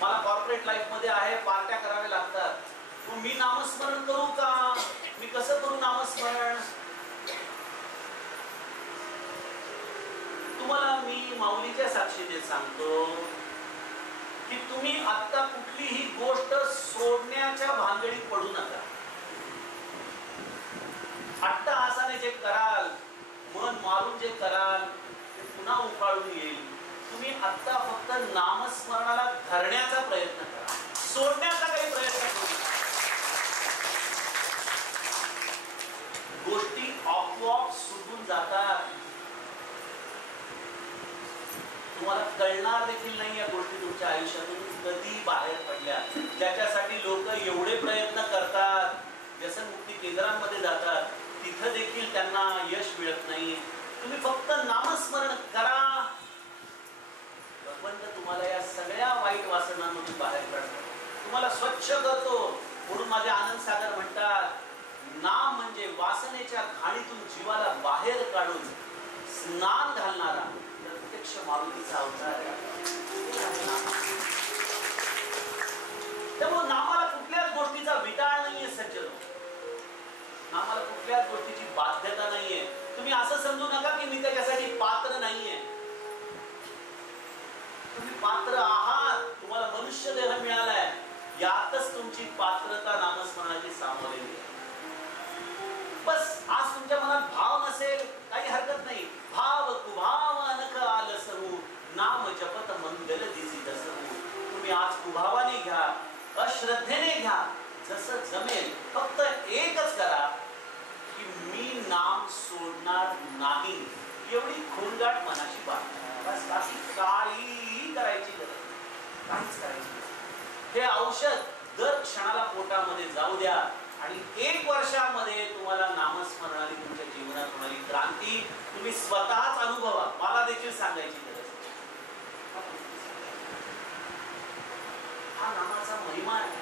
मला कॉर्पोरेट लाईफ मध्ये आहे, पार्ट्या कराव्या लागतात, मग मी नामस्मरण करू का? मी कसं करू नामस्मरण? तुम्हाला मी माऊलीच्या साक्षीने सांगतो की तुम्ही आता कुठलीही गोष्ट सोडण्याच्या भानगडीत पडू नका. अट्टहासाने जे कराल, मन मारून जे कराल ते पुन्हा उफाळून येईल. तुम्ही आता फक्त नामस्मरणाला धरण्याचा प्रयत्न करा, सोडण्याचा काही प्रयत्न करू नका. गोष्टी आपोआप सुटून जातात, तुम्हाला कळणार देखील नाही या गोष्टी तुमच्या आयुष्यातून कधी बाहेर पडल्या. ज्याच्यासाठी लोक एवढे प्रयत्न करतात, व्यसनमुक्ती केंद्रांमध्ये जातात, तिथं देखील त्यांना यश मिळत नाही. तुम्ही फक्त नामस्मरण करा, भगवंत तुम्हाला या सगळ्या वाईट वासनांमधून बाहेर काढतो, तुम्हाला स्वच्छ करतो. म्हणून माझे आनंद सागर म्हणतात, नाम म्हणजे वासनेच्या घाणीतून जीवाला बाहेर काढून स्नान घालणारा प्रत्यक्ष मारुतीचा अवतार आहे. त्यामुळे नामाला कुठल्याच गोष्टीचा विटाळ नाहीये सज्जनो, नामाला कुठल्याच गोष्टीची बाध्यता नाहीये. तुम्ही असं समजू नका की मी त्याच्यासाठी पात्र नाहीये. तुम्ही पात्र आहात, तुम्हाला मनुष्य देह मिळालाय, यातच तुमची पात्रता नामस्मरणाची सामोरेली आहे. बस आज तुमच्या मनात भाव नसेल काही हरकत नाही. भाव कुभाव अनक आल सरू, नाम जपत मंगल दिसी दसरू. तुम्ही आज कुभावाने घ्या, अश्रद्धेने घ्या, जसं जमेल. फक्त एकच करा की मी नाम सोडणार नाही, एवढी खोलगाट मनाची बात. बस बाकी काही करायची गरज नाही, काहीच करायची गरज. हे औषध दर क्षणाला पोटामध्ये जाऊ द्या आणि 1 वर्षामध्ये तुम्हाला नामस्मरणाने तुमच्या जीवनात होणारी क्रांती तुम्ही स्वतःच अनुभवा. मला देखील सांगायची गरज नाही. हा नामाचा महिमा आहे.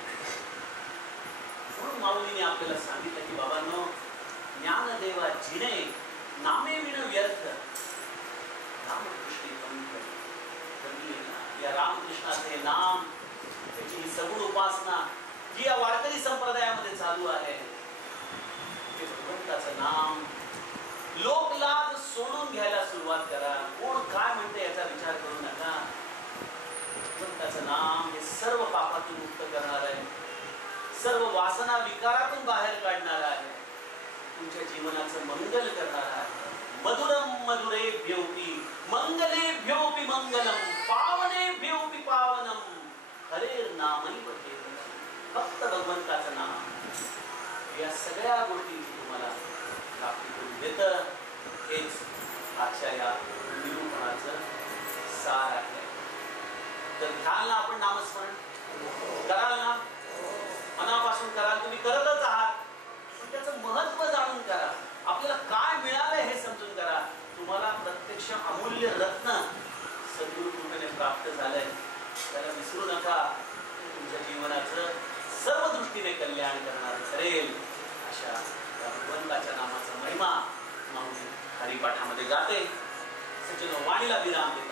म्हणून माऊलीने आपल्याला सांगितलं की बाबांनो, ज्ञानदेवा जिने नामे विण व्यर्थ, रामकृष्ण पंथ. या रामकृष्णाचे नाम, त्याची ही सगुण उपासना जी या वारकरी संप्रदायामध्ये चालू आहे, ते भगवंताचं नाम. लोकलाज सोडून घ्यायला सुरुवात करा. कोण काय म्हणते याचा विचार करू नका. भगवंताचं नाम हे सर्व पापातून मुक्त करणार आहे, सर्व वासना विकारातून बाहेर काढणार आहे, तुमच्या जीवनाचं मंगल करणार आहे. मधुरम मधुरेभ्योऽपि मंगलेभ्योऽपि मंगलम, पावनेभ्योऽपि पावनम, हरेर नामैव केवलम. फक्त भगवंताचं नाम या सगळ्या गोष्टींची तुम्हाला प्राप्ती करून देतं. हेच आजच्या या निरूपणाचं सार आहे. तर घ्याल ना आपण नामस्मरण, कराल ना, मनापासून कराल. तुम्ही करतच आहात, पण त्याचं महत्व जाणून करा. आपल्याला काय मिळालंय हे समजून करा. तुम्हाला प्रत्यक्ष अमूल्य रत्न सद्गुरु कृपेने प्राप्त झालंय, त्याला विसरू नका. तुमच्या जीवनाचं सर्व दृष्टीने कल्याण करणार ठरेल. अशा या भगवंताच्या नामाचा महिमा माऊली हरिपाठामध्ये गाते. सचिन वाणीला विराम देते.